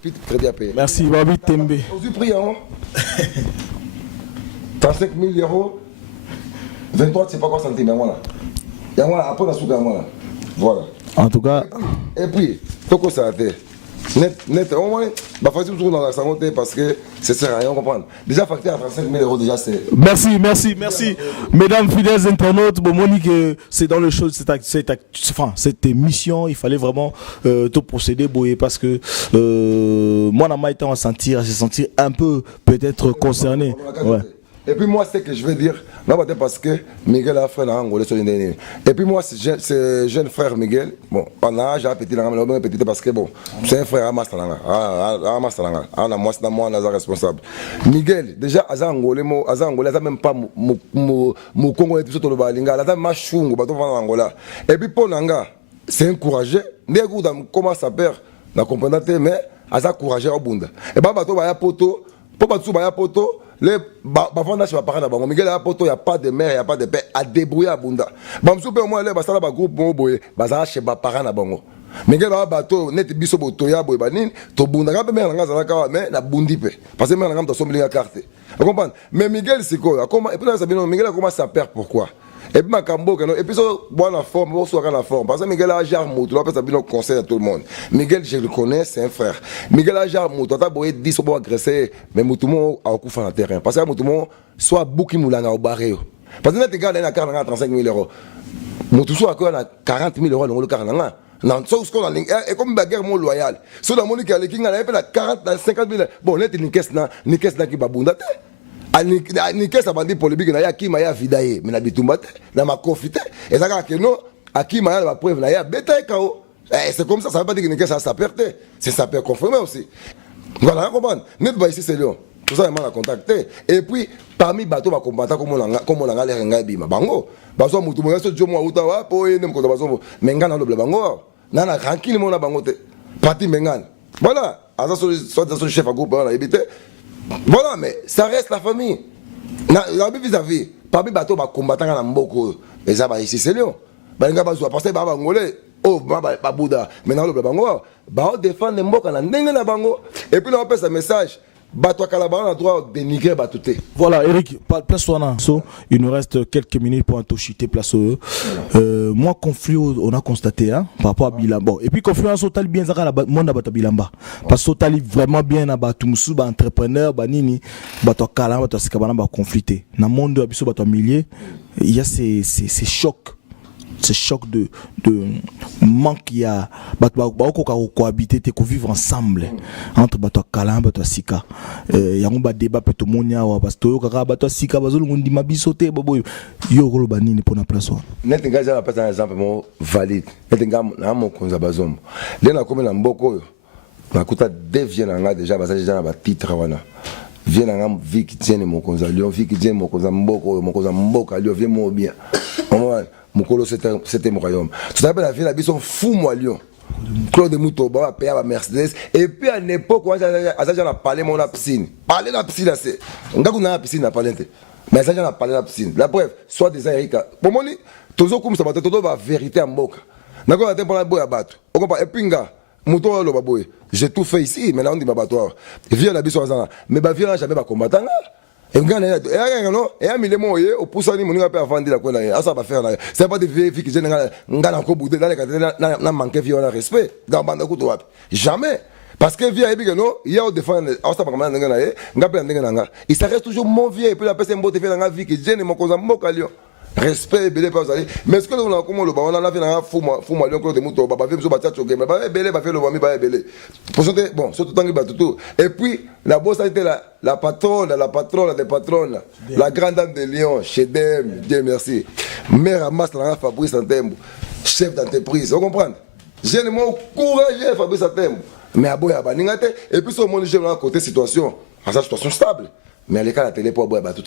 Puis crédit à payer. Merci, Babi Tembe. Aujourd'hui, prix, hein 35 000 euros. 23, c'est pas quoi centimes, voilà. Et moi, après, on a souka, voilà. Voilà. En tout cas. Et puis, toko ça a été. Net, au moins, bah, facile toujours dans la santé parce que ça sert à rien, on comprend. Déjà, facture à 35 000 euros, déjà, c'est. Merci. Mesdames, fidèles internautes, bon, Monique, c'est dans le show, cette émission, il fallait vraiment tout procéder, boyer, parce que moi, on a été en sentir un peu, peut-être concerné. Ouais. Et puis moi, c'est que je veux dire, parce que Miguel a fait un Angolais sur une dernière. Et puis moi, ce jeune frère Miguel, bon, pendant j'ai petit parce que bon, c'est un frère à Mastalanga, on a responsable. Miguel, déjà, Angolais, même pas mon Congolais, tout le balinga, là, machungo, bateau en Angola. Et puis pour Nanga, c'est encouragé. Dès que comment ça perd, la comprendre, mais Aza encouragé au Bunda. Et bah, bateau, baya poto, pour bateau, baya poto. Les bavanda chez parents d'abord Miguel a poto, il y a pas de mère, il y a pas de père à débrouiller à Bunda. Bamsou pe moi les basala ba groupe bon boye, bazala chez parents d'abord. Miguel a bateau net biso botoya boye banin, to Bunda ka pe mère nga zala ka mais na bundi pe. Parce que mère nga to somlinga carte. Vous comprenez? Mais Miguel c'est quoi? Comment et puis là ça bien Miguel a commencé à perdre pourquoi? Et puis Makambo et puis ça bon la forme, bon soit la forme parce que Miguel a jar moto, là ça bien conseil à tout le monde. Miguel je le connais, c'est un frère. Miguel a jar moto, t'as boye 10 pour agresser mais Moutoumon a coup sur le terrain parce que Moutoumon soit Bouki Moulanga au barré. Parce que tu regardes la carte à 35 000 euros. Moutoumon a quoi 40 000 euros dans le carte là. Non, ça ce qu'on a et comme bagarre mon loyal. Sur la monnaie qui a les kinga la 40 50 000. Bon, là ni caisse là qui babunda. Ni caisse abandi polémique na ya ki maya vidaye mais na bitumbate na makofite ezaka que non aki maya la preuve na ya beta kao C'est comme ça, ça ne veut pas dire que ça sa perte. C'est sa perte confirmée aussi. Voilà, comprendre. Nous sommes ici, c'est Lyon. Tout ça, il m'a contacté. Et puis, parmi les bateaux, combattants, comme on a l'air en bima. Bango. Baso mutu mo yaso jomo utawa po yene mko baso mengana lo bango. Nana tranquille mo na bango te. Parti mengana. Voilà. Asa so chef à groupe on a évité. Voilà, mais ça reste la famille. Na vis-à-vis. Parmi bateaux combattants na mboko. Et ça va ici c'est Lyon. Balinga bazo passer ba bangolé. Oh ba Bouddha. Maintenant le bango. Ba défendre mboka na ndenge na bango. Et puis là on passe un message. Voilà Eric, place toi il nous reste quelques minutes pour un tochité place moi conflit on a constaté hein, par rapport à Bilamba et puis conflit on total bien ça la monde à Bilamba parce que total vraiment bien à Batumusu ba entrepreneur ba nini ba to kala ba to sikabana ba conflité na monde abiso ba to millier il y a ces chocs. Ce choc de manque qu'il y a cohabiter te vivre ensemble entre bato kala bato sika il y a un débat peut tout monde parce que kaka bato sika bazolo ngondi mabisote bobo yo ko banini pour na place net ngaza na pesa un exemple mo valide net ngam na mo konza bazombo le na komela mboko na kuta devient nga déjà basaje na ba titre wana vient ngam viki tiene mo konza lion viki tiene mo konza mboka lion vient mo bien Mukolo c'était mon royaume. Tu t'appelles la ville à Bisson fou moi Lyon. Claude Moutoba payer à Mercedes et puis à l'époque où on a parlé mon piscine. Parler la piscine c'est. On a une piscine à parler. Mais ça on a parlé la piscine. La preuve soit des Erika. Pour moi toujours comme ça va todo va vérité en boca. Nako na tempo la boya bato. On comprend et pinga Mouto lo baboy. J'ai tout fait ici mais là on dit babatoire. Viens la Bisson ça. Mais ba viens jamais ba combattant. Et ngana non et ami le moye au poussani mon ngapa vendre la kona asa ba faire c'est pas de vérifier que ngana ko boudé dans les na manquer violent respect dans banda ko to jamais parce que via ebi que non il y a au défendre asa ba ngana ngapa ngana il ça reste toujours mon vieux et puis la personne mbote fait nga vie que jeune mon koza mboka Lyon respect belé pas aller mais est-ce que on a comment le ba on a fait na fou moi Lyon ko de muto ba fait so ba tcha choke mais ba belé ba fait le ba mi ba belé pour sauter bon surtout tangi ba tout et puis la bosse a été la patronne des patronnes, la grande dame de Lyon, Chedem, Dieu merci. Mère Amas, Fabrice Antembo, chef d'entreprise, vous comprenez? J'ai le mot courageux, Fabrice Antembo. Mais à Boya Baningate, et puis sur mon j'ai à côté situation, en sa situation stable. Mais à l'écart, la télé pour Boya tout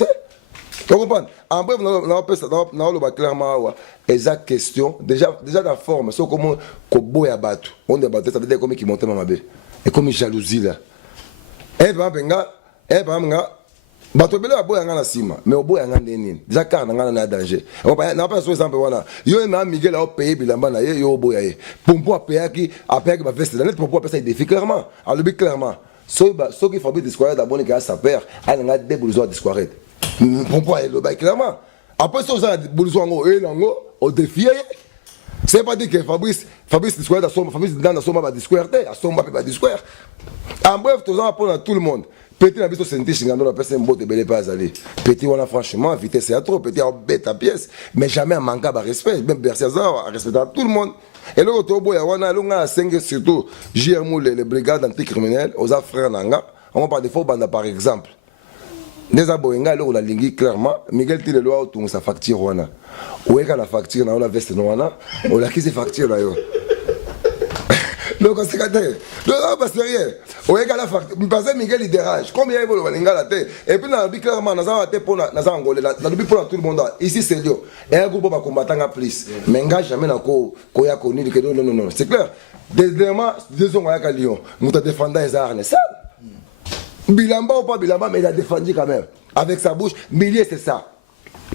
vous comprenez? En bref, on a clairement exact question, déjà la forme, c'est comment Boya Batu, on débattait, ça veut dire comment qui montait ma bébé, et comme jalousie là. Et bato bele aboya nga na sima mais oboya nga ndeni déjà car nga na danger na pas so exemple wana yo na Miguel a payé bilamba na ye yo oboya ye pompo a payé ba veste net pompo a payé défi clairement a le but clairement so qui fabrique des squares d'abonné que sa père a nga des blouson des squares pompo a le bail clairement après so ça blouson ngo e nango au défi c'est pas dire que Fabrice des squares Fabrice dans la somme ba des squares a somme ba des squares en bref tout ça pour tout le monde. Petit na biso senti chingando la personne mbote belé pas aller. Petit voilà franchement vitesse c'est trop petit en bête à pièce mais jamais manquer de respect même Bercy à respecter tout le monde. Et le retour boya wana longa 5 surtout JRMO les brigades anticriminelles aux frères nanga on parle de faux banda par exemple. Des aboyenga le la lingi clairement Miguel tire loi autour sa facture wana. Oueka la facture na la veste wana on la qui facture là yo. Donc c'est quand non pas sérieux on est la facture parce que Miguel il dérange combien il veut balinga la tête et puis na clairement na za pour na angolé na bi pour tout le monde ici c'est Lyon et un groupe va combattant en plus mais nga jamais na ko ya connu que non c'est clair deuxièmement disons à Lyon nous ta défendre les armes ça Bilamba ou pas Bilamba mais il a défendu quand même avec sa bouche millier c'est ça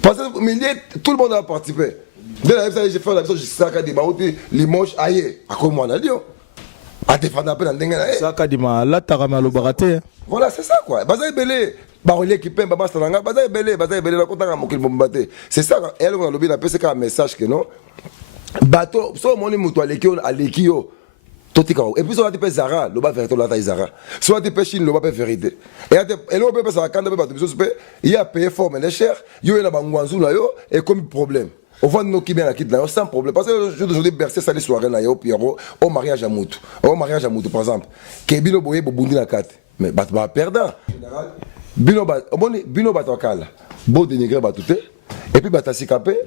parce que millier tout le monde a participé dès la j'ai fait la chose je sac des baouti Limoges aïe à comme moi na Lyon à défendre un peu dans le ça kadima la tarama lo baraté voilà c'est ça quoi bazay belé barolier qui peint baba salanga bazay belé la konta mokil bombaté c'est ça elle on a lobby la pc un message que non bateau so moni muto alekio totika et puis on a dit Zara lo ba vérité la Zara soit dit Chine lo ba vérité et lo ba ça quand bateau il y a payé fort mais cher yo na bangwanzu na yo et comme problème on voit nous qui bien la quitte là sans problème parce que je aujourd'hui Bercy ça les soirées là yo Pierrot au mariage à Moutou par exemple Kebino boye bobundi la carte mais bat perdant général bino bat okala bo dénigrer batouté et puis batasikape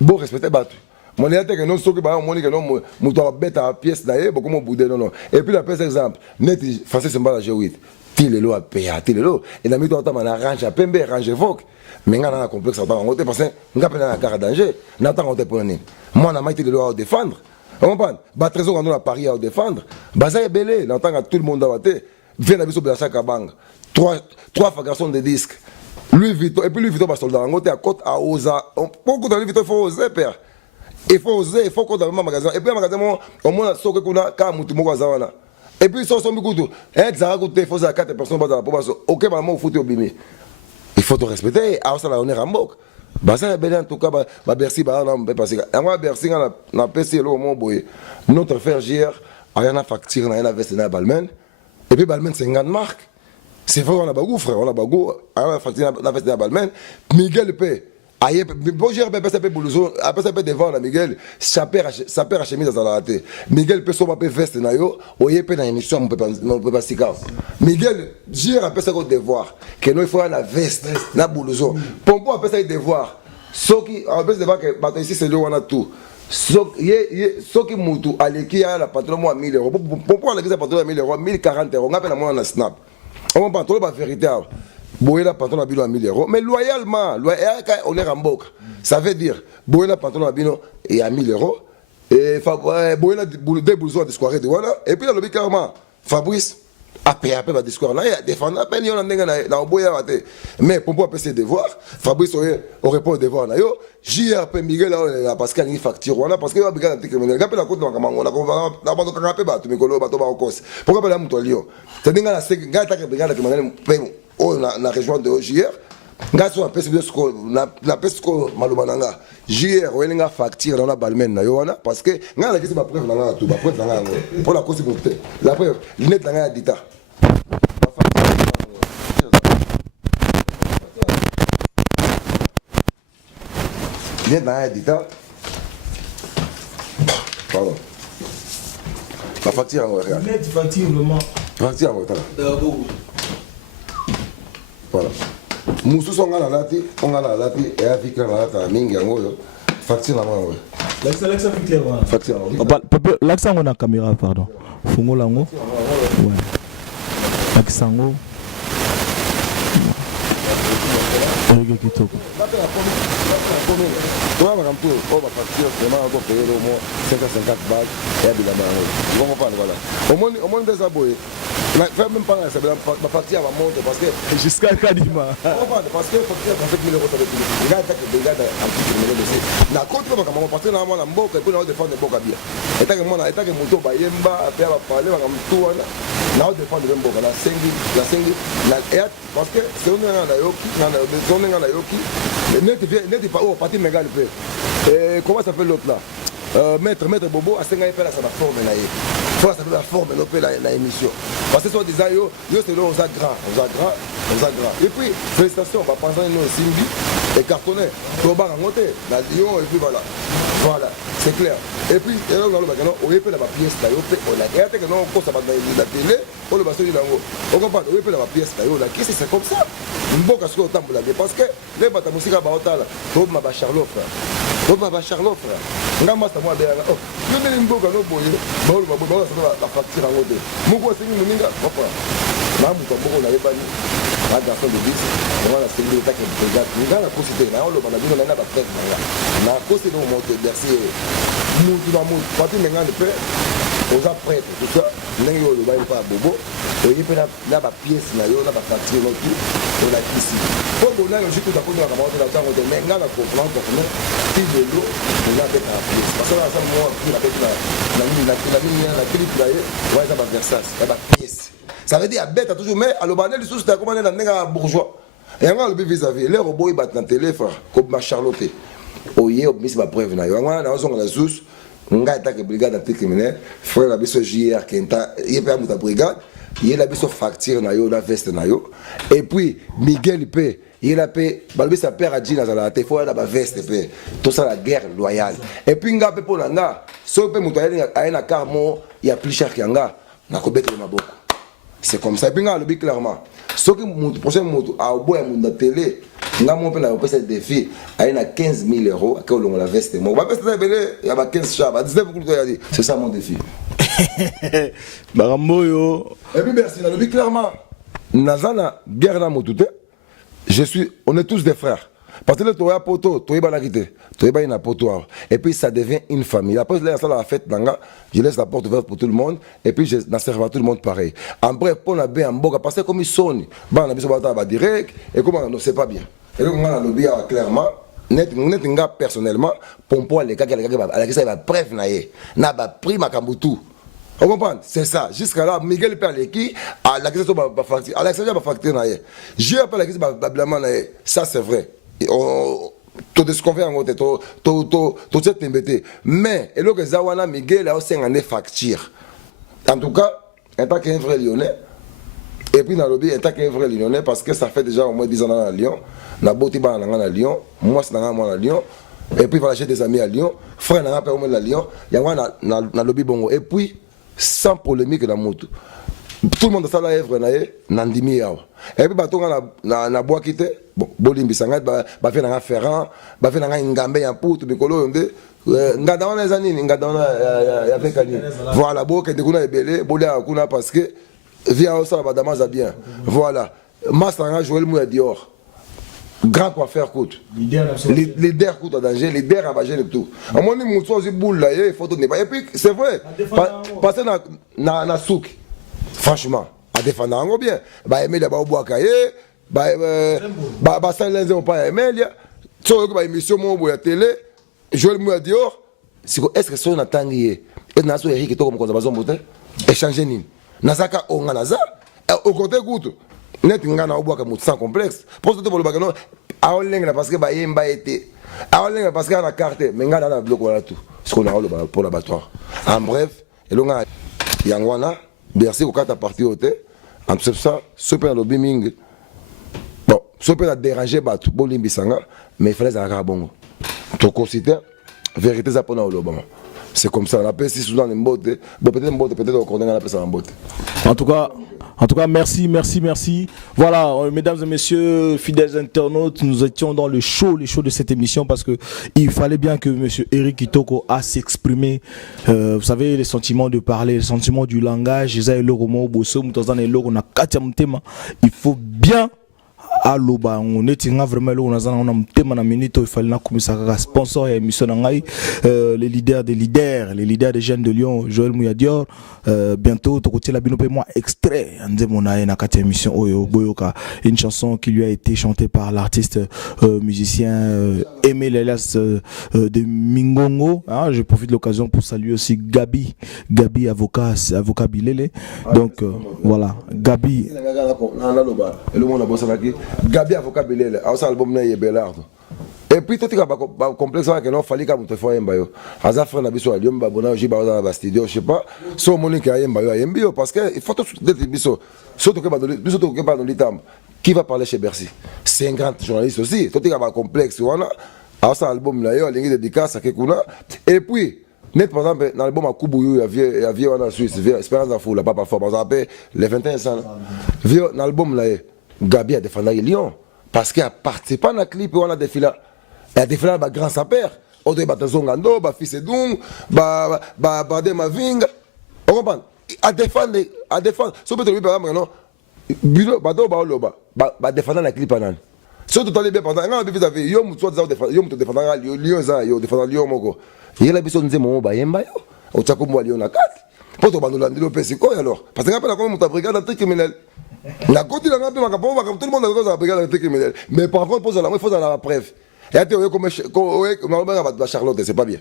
bo respecter batu mon était que non soki ba moni que non muto beta pièce d'ailleurs beaucoup mon boudé non. Et puis la pièce exemple net français c'est pas la G8 tilelo a paya tilelo et la mito tama na range a pembe range vogue mais nga na complexe ba ngote parce que nga pena na cara danger na tant ngote poni moi na maître tilelo à défendre on comprend ba trésor quand on a Paris à défendre ba ça est belé na tant que tout le monde a batté vient na biso de la chaque bang trois fabrications de disques Louis Vuitton et puis Louis Vuitton ba soldat ngote à côte à osa beaucoup dans Louis Vuitton il faut oser père. Il faut oser, il faut qu'on ait un magasin. Et puis un magasin, au moins, il faut qu'on ait un magasin. Et puis, ça, c'est un peu tout. Il faut que 4 personnes dans la population. Ok, maman, il faut te obéir. Il faut te respecter. Alors, ça, on est en moque. Ça, en tout cas, Bercy, on peut passer. Et moi, Bercy, on a passé le moment où notre frère JR a une facture, on a investi dans Balmain. Et puis, Balmain, c'est une grande marque. C'est vrai, on a bagou, frère. On a bagou, on a facture, on a investi dans Balmain. Miguel paie. Aïe, bon, j'ai repéré ça blouson, après ça peut devant la Miguel, ça perd à chemise dans la raté. Miguel peut sauver peu veste na yo, oyé peut dans émission on peut pas si grave. Miguel, j'ai rappelé ça comme devoir, que nous il faut la veste, na blouson. Pompo appelle ça devoir. Soki, on peut se devoir que bateau ici c'est le on a tout. Soki mutu aleki ya la patron moi 1000 €. Pompo aleki ça patron 1000 €, 1040 €. On appelle moi na snap. On va pas la vérité. Boyela patron à 1000 €, mais loyalement, on est Ramboka. Ça veut dire, Boyela patron à et à 1000 €, et Boyela des blouson de square de voilà, et puis dans le but carrément, Fabrice, après va discours, là, il a défendu, après il y a un Boyela, mais pour pouvoir passer devoir, Fabrice aurait pas devoir, JRP Miguel, parce qu'il y a une facture, parce qu'il y a un petit criminel, il y a un compte, on a pas de Mikolo, pourquoi pas la mouton Lyon? C'est-à-dire que la région de JR, nga so apesi biso na pesi ko malumananga JR oyelinga facture dans la Balmain na yo wana parce que nga la kisi ba preuve nanga tout ba preuve nanga pour la cause monter la preuve net nanga dita net nanga dita pardon la facture en vrai net facture facture en vrai voilà. Moussous on a la lati, et avec la lati, mingi angoyo, facture la main. L'accent on a caméra, pardon. Fungo lango. Ouais. L'accent go. Regarde qui toque. Toi, on va facture, vraiment, on va payer au moins 550 balles et à Bilamano. Vous comprenez, voilà. Au moins des abonnés. Faire même pas ça, ma facture va monter parce que. Jusqu'à Kadima. Parce que facture, ça fait 1000 € sur le téléphone. Il y a des gars un petit peu de na contre parce que na mwana mboka et puis na défendre mboka bien. Et tant que moi, et tant que moto ba yemba, après va parler, va comme tout na défendre mboka, la sengi, la et parce que c'est on na yoki, na yoki. Net pas au parti mégal peu. Et comment ça fait l'autre là? Maître Bobo a fait la forme là. Faut ça fait la forme la émission. Parce que soit des ayo, c'est là on a grand. Et puis félicitations, on va prendre nous Simbi et cartonné. Pour bas en monter, la Lyon et puis voilà. Voilà, c'est clair. Et puis on a le peut la pièce là, on a regardé que non on ça va dans la télé, on le va sur l'ango. On comprend, on peut la pièce là, là qui c'est comme ça. Mboka sur temps pour la parce que les bata musique ba otala, pour ma ba Charlotte. Pour ma ba Charlotte. Ngamba ça moi derrière. Oh, je ne mboka no boye, ba la facture en haut. Moko c'est une minga, papa. Mamu ko moko na yebani. Ba garçon de 10, on a celui qui regarde. Nous la possibilité na on le bana na ba presse na. Na cause no monte Bercy. Mutu na mutu, parti menga de paix. Aux après tout ça, n'engue le bail pas bobo. Et il peut la pièce na yo, la facture no tout. On a ici. Pour on a logique tout à coup na kamata la tango de menga na comprendre comment si de l'eau, on a fait la pièce. Parce que là ça moi la tête la clip là, ouais ça va Versace, la pièce. Ça veut dire bête toujours mais à l'obanel sous ta comment na nenga bourgeois. Et on a le vis-à-vis les robots ils battent dans téléphone comme ma Charlotte. Oye obmis ma preuve na yo. On a on la sous nga ta que brigade anticriminel frère la biso JR Kenta il peut monter brigade il a biso facture na yo la veste na yo et puis Miguel peut il a payé balbi sa père a dit dans la tête faut la veste peut tout ça la guerre loyale et puis nga peut pour nga so peut monter à na carmo il y a plus cher que nga na ko bettre maboko c'est comme ça. Et puis, on a le clairement. Ce qui est prochain moto, à boire la télé, on a monté ce défi, il y a 15 000 euros, à on la veste. Moi, il y a 15 chats, c'est ça mon défi. Et puis, merci, on a le clairement. Nazana, guerre dans moto, on est tous des frères. Parce que tu as un poteau, tu as un poteau. Et puis ça devient une famille. Après, la fête, je laisse la porte ouverte pour tout le monde. Et puis je serve à tout le monde pareil. Après, pour la bien en boca, parce que comme ils sont, on a direct, et comme on ne sait pas bien. Et donc, on a le bien clairement. Net personnellement, pour les gars qui va bref, n'a pas pris ma cambutou. On comprend? C'est ça. Jusqu'à là, Miguel perd l'équipe, à la question va facturer. À l'extérieur, va facturer. J'ai pas la question va blâmer. Ça, c'est vrai. Tout ce qu'on fait en côté, tout cette embêté. Mais, et là, que Zawana, Miguel a aussi un facture. En tout cas, en tant qu'un vrai Lyonnais, et puis dans le lobby, en tant qu'un vrai Lyonnais, parce que ça fait déjà au moins 10 ans à Lyon, on a beauté à Lyon, moi, c'est à Lyon. Et puis, voilà, j'ai des amis à Lyon, frère, on a pas au moins à Lyon, il y a un dans le lobby bongo. Et puis, sans polémique dans moto. Tout le monde a ça la œuvre nandimi yawa. Et puis bato na bois quitté bon bolimbi sanga ba fait na Ferrand ba fait na ngambe ya putu bikolo yonde ngada wana ezanini ngada wana ya vekani voilà boke de kuna ebele bolia kuna parce que via ça ba damaza bien voilà masanga Joël Mouya Dior grand coiffeur coûte leader coûte à danger leader à bager le tout à mon niveau soit aussi boule là et photo n'est pas et puis c'est vrai passer na souk franchement à défendre en bien bah Emilia ba Obouakaye bah ça les ont pas Emilia sur que émission mo boya télé Joël Mouya Dior est-ce que son atangié et na so Eric to comme konza mbote échanger nini nazaka onga naza au côté coûte net ngana Obouaka mot sans complexe pour te boloba non a olenga parce que ba yemba été a olenga parce que na carte mais ngana na bloc voilà tout ce qu'on a pour l'abattoir en bref et longa yangwana merci au quatre parti côté en tout ça super le biming bon super a dérangé batu bolimbi sanga mais il fallait ça bongo to considère vérité ça pour nous Obama c'est comme ça on appelle si souvent les mbote bon peut-être on connaît la personne en mbote en tout cas, merci. Voilà, mesdames et messieurs, fidèles internautes, nous étions dans le show de cette émission parce que il fallait bien que monsieur Eric Kitoko a s'exprimer. Vous savez, les sentiments de parler, les sentiments du langage, il faut bien aloba on est vraiment là on a un thème na minute il fallait na komisa sponsor et émission ngai les leaders des jeunes de Lyon Joël Mouya Dior bientôt to côté la bino pe moi extrait ande mona na kati émission oyo boyoka une chanson qui lui a été chantée par l'artiste musicien Aimé Lelas de Mingongo hein, je profite de l'occasion pour saluer aussi Gabi avocat Bilele donc voilà Gabi Gabi avocat Bilele a aussi album na Yebelard et puis tout est complexe que non fallait comme te faire mbayo aza frère na biso aliom ba bona ji ba dans studio je sais pas so monique a mbayo a mbio parce que il faut tout d'être biso surtout que dans l'itam qui va parler chez Bercy c'est un grand journaliste aussi tout est complexe wana a ça album là yo lingi dédicace à Kekuna et puis net par exemple dans l'album à Kubuyu il y a en Suisse Espérance en foule pas fort par exemple les 21 cents vieux dans l'album là Gabi a défendu Lyon parce qu'il a participé à un clip où on a défilé. Il a défilé avec grand sapeur. On doit battre Zongando, fils Edung, de Mavinga. On comprend? À défendre. Si on peut te dire par exemple, non, Bilo, Bado, défendre la clip. Si on te dit bien, pendant un an, vous avez Yom, tu défendre Lyon, défendre Lyon, Moko. Il y a la personne qui dit, mon Bayemba, au Tchakomo Lyon, à 4. Pour te battre le Pessico, alors. Parce que quand on a brigade d'entrée criminelle. La côte de la tout le monde a la brigade d'entrée criminelle. Mais par contre, il faut la preuve. Et à comme Charlotte, c'est pas bien.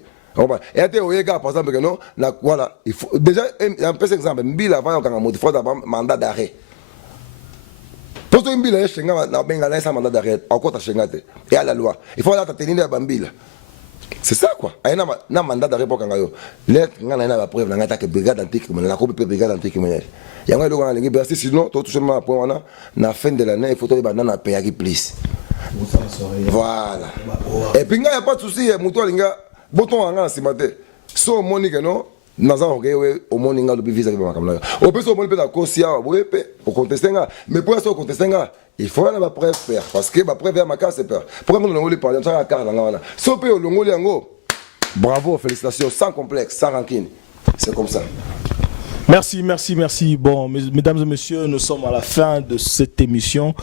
Et à par exemple, que non, voilà, il faut déjà, un peu exemple, Mbil avant, quand on a un mandat d'arrêt. Pour que Mbil ait un mandat d'arrêt, encore et à la loi. Il faut la tenir à Bambila. C'est ça quoi. Il y a un mandat d'arrêt pour Kangayo. L'aide, il y a une preuve, il y a une brigade anti-criminelle, la coupe de brigade anti-criminelle. Il y a un Bercy, sinon, tout simplement, à la fin de l'année, il faut que tu payes plus. Voilà. Et puis, il n'y a pas de souci, Moutoua Linga, bouton en ce matin. So, Monique, non, naza okewe omoni nga lobi visa ba makamla o peso omoni pe na kosia boyepe o contester nga mais pour ça o contester nga il faut na ba preuve faire parce que ba preuve ya makase peur pour que nous parler ça la carte nga wana so pe o longoli yango bravo félicitations sans complexe sans rancune c'est comme ça. Merci, merci, merci. Bon, mesdames et messieurs, nous sommes à la fin de cette émission.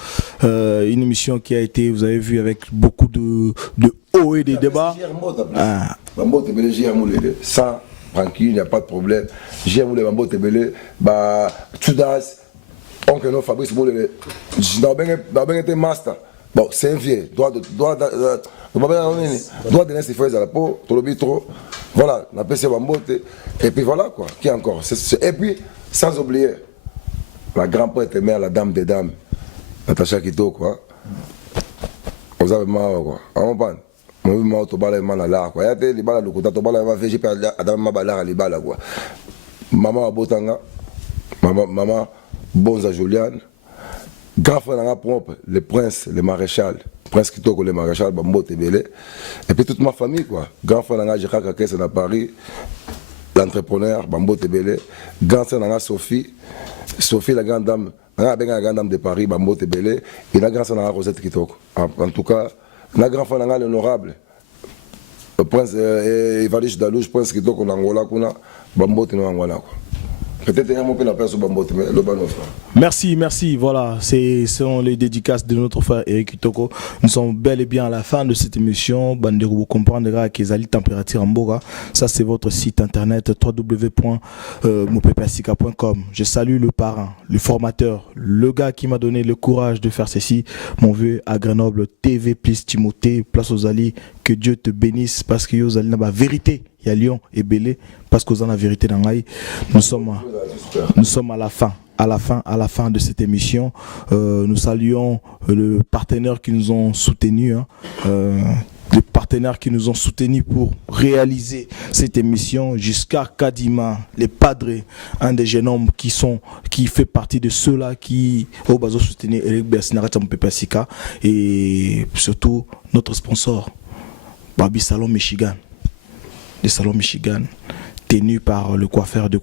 Une émission qui a été, vous avez vu, avec beaucoup de hauts et des débats. Sans rancune, il n'y a pas de problème. J'ai voulu Mambo Tebele, Tudas, oncle non Fabrice Boulé, j'ai été master. Bon, c'est un vieux, doit donner ses fraises à la peau, tout le trop. Voilà, on appelle ça Mambote. Et puis voilà quoi, qui encore. Et puis, sans oublier, la grand-prêtre mère, la dame des dames, Natacha Kito quoi. Vous avez marre quoi. On parle. Moi, je suis allé à la quoi. Il y a des balles à l'eau, j'ai fait Adam Mabalar à l'Ibala quoi. Maman Abotanga, maman Bonza Juliane, grand frère propre, le prince, le maréchal. Prince Kitoko, le maréchal, Bambo Tebele. Et puis toute ma famille, quoi. Grand frère Nanga Gérard Kakès à Paris, l'entrepreneur, Bambo Tebele. Grand frère Nanga Sophie, la grande dame, la grande dame de Paris, Bambo Tebele. Et la grande frère Nanga Rosette Kitoko. En tout cas, la grand frère Nanga l'honorable, le prince Evalish Dalouche, Prince Kitoko Nangola, Bambo Tebele Nangola, quoi. Peut-être un mot que la personne Bambo Tebele, le banof. Merci, merci. Voilà, ce sont les dédicaces de notre frère Eric Kitoko. Nous sommes bel et bien à la fin de cette émission. Bandero, vous comprendrez qu'ils allaient température en Boga. Ça, c'est votre site internet www.mopepasika.com. Je salue le parrain, le formateur, le gars qui m'a donné le courage de faire ceci. Mon vieux à Grenoble, TV plus Timothée, place aux alliés. Que Dieu te bénisse parce que vous allez dans la vérité. Il y a Lyon et Belé parce que vous avez la vérité dans l'âge. Nous sommes à la fin. À la fin de cette émission, nous saluons le partenaire qui nous ont soutenus, les partenaires qui nous ont soutenus pour réaliser cette émission jusqu'à Kadima, les padres, un des jeunes hommes qui fait partie de ceux-là qui ont soutenu Eric Bersinarata Mpepasika et surtout notre sponsor, Babi Salon Michigan. Le salon Michigan, tenu par le coiffeur de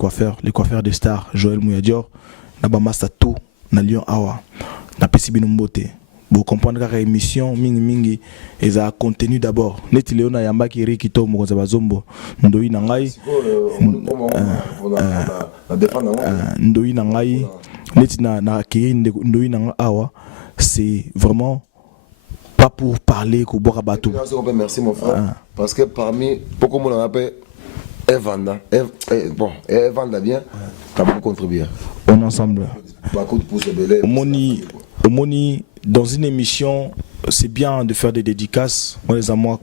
stars, Joël Mouyadior. Nabamasa tout na Lyon awa na pesi binombote vous comprendre que émission mingi et ça contenu d'abord neti leona yamba ki rikito mo za bazombo ndoi na ngai ndoi na ngai neti na ki ndoi na awa c'est vraiment pas pour parler ko boka bateau. Merci mon frère parce que parmi beaucoup on appelle Evanda bien, t'as beaucoup contribué. On ensemble. Omoni, dans une émission, c'est bien de faire des dédicaces. Moi, les amours,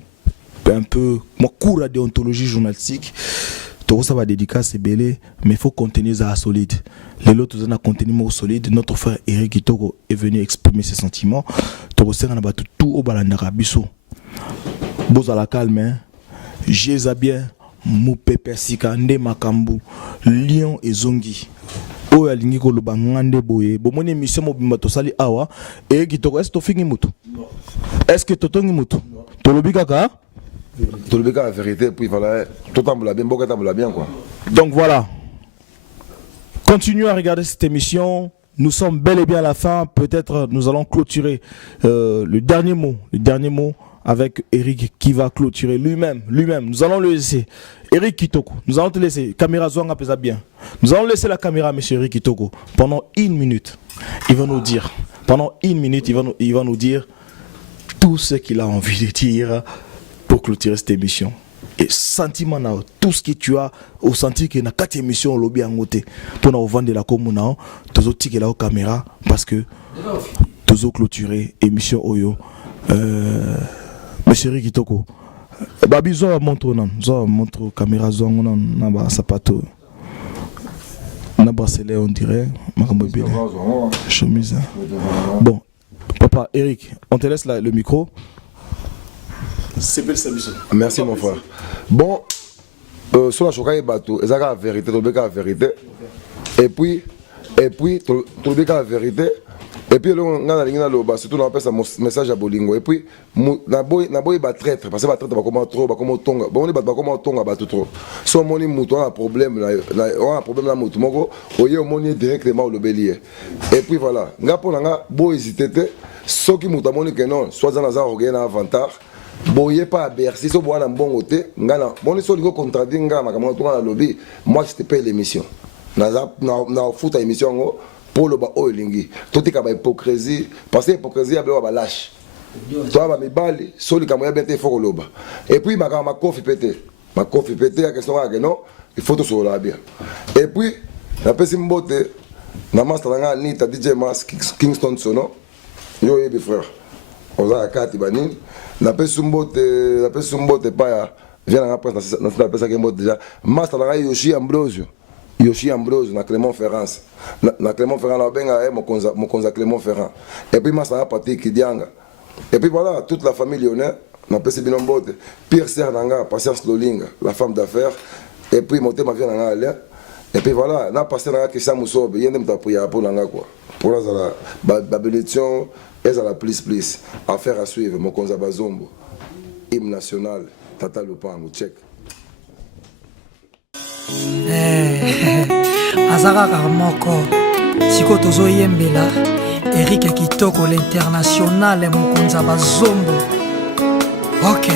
un peu, moi, cours à déontologie journalistique. Tout ça va dédicace, c'est belé, mais il faut contenir ça solide. Les autres, on a contenu mot solide. Notre frère Eric Kitoko est venu exprimer ses sentiments. Tout ça, on a battu tout au balandara biso. Beaux à la calme, j'ai bien. Mopepasika nde makambu Lyon et Zongi oyo alingi koloba ngande boye bomoni émission mobimba tosali awa e kitoko est-ce tofingi mutu est-ce que totongi mutu tolobi kaka la vérité puis voilà tout tambola bien boka tambola bien quoi. Donc voilà, continuez à regarder cette émission. Nous sommes bel et bien à la fin. Peut-être nous allons clôturer le dernier mot avec Eric qui va clôturer lui-même. Nous allons le laisser. Eric Kitoko, nous allons te laisser. Caméra Zwanga pesa bien. Nous allons laisser la caméra à M. Eric Kitoko pendant 1 minute. Il va nous dire. Pendant 1 minute, il va nous dire tout ce qu'il a envie de dire pour clôturer cette émission. Et sentiment, tout ce que tu as au senti que na 4 émissions au lobby en côté pour nous vendre la commune, tous autres qui la caméra parce que tous autres clôturer émission Oyo. Monsieur Eric Kitoko. Babi zo montre caméra zo na ba sapato na bracelet on dirait makambo bien chemise. Bon papa Eric, on te laisse le micro. C'est belle sa mission. Merci mon frère. Bon sur la chocaille bateau, c'est la vérité, la vérité. Et puis la vérité Et puis surtout on appelle ça message à bolingo. Et puis na boy ba traître parce que ba traître ba comment trop ba comment tonga. Bon on ba comment tonga ba tout trop. So moni muto a problème on a problème là muto moko oye moni directement au lobelier. Et puis voilà, nga pona nga boy hésiter soki muto moni que non, soit dans la organiser avantage. Boye pas à Bercy, so boana bon côté, ngana. Bon so lingo contradire nga makambo tonga na lobby. Moi je te paye l'émission. Na foot à émission pour le bas oilingi tout est comme hypocrisie parce que hypocrisie a besoin de lâche toi va me baler soli comme bien te faut loba et puis ma coffee pété à question que non il faut tout sur la bien et puis la personne mbote na master nga ni ta DJ Mas Kingston sono yo yebi frère on a carte banine la personne mbote pas vient na presse na personne qui mbote déjà master nga Yoshi Ambrose na Clément Ferrand na Clément Ferrand la benga mon konza Clément Ferrand et puis Massa Patrick Kidianga et puis voilà toute la famille lyonnais na pesi binombote Pierre Sernanga Patience Lolinga la femme d'affaires et puis monter ma vie na aller et puis voilà na passer na Kissa Musobe yende mtapuya pour nanga quoi pour la bénédiction et la plus affaire à suivre mon konza Bazombo hymne national Tata Lupango check. Azaraka moko siko tozo yembela Eric Kitoko l'international mokonza bazombo. Ok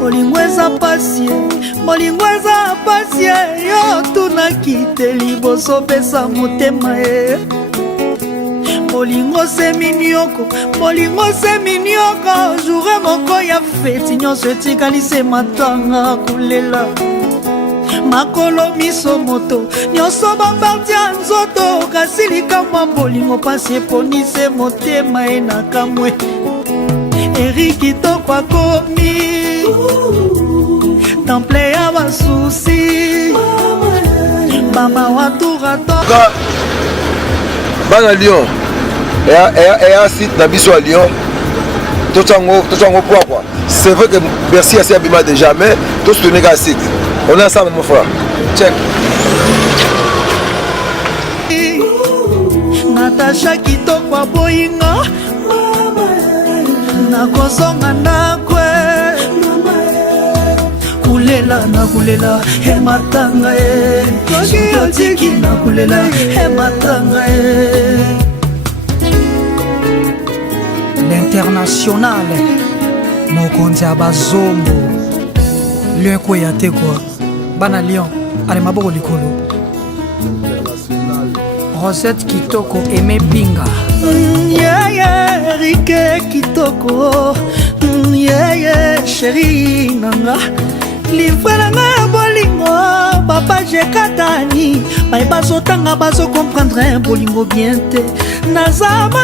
Molingo eza pasi yo tunaki te liboso pesa motema e Molingo se minioko jour moko ya feti nyonso etikali se matanga kulela makolo miso moto nyonso bambardi ya nzoto kasi likamwa bolingo pasi eponise motema e na kamwe Eric Kitoko akomi temple ya basusi mama waturato bana Lyon et un site na biso à Lyon tout chango quoi c'est vrai que Bercy a abîmé déjà mais tout ce n'est qu'un site on est ensemble mon frère check Natasha Kitoko aboyinga nakozonga ndakwe kulela hematanga e koki otiki nakulela hematanga e l'international mokonzi ya bazombo Lion Kwea te quoi bana Lion ale maboko likolo Rosette Kitoko Aimé Pinga Eric Kitoko chéri nanga livre nanga ya bolingo papa jekatani bai bazotanga bazo comprendre bolingo bien te naza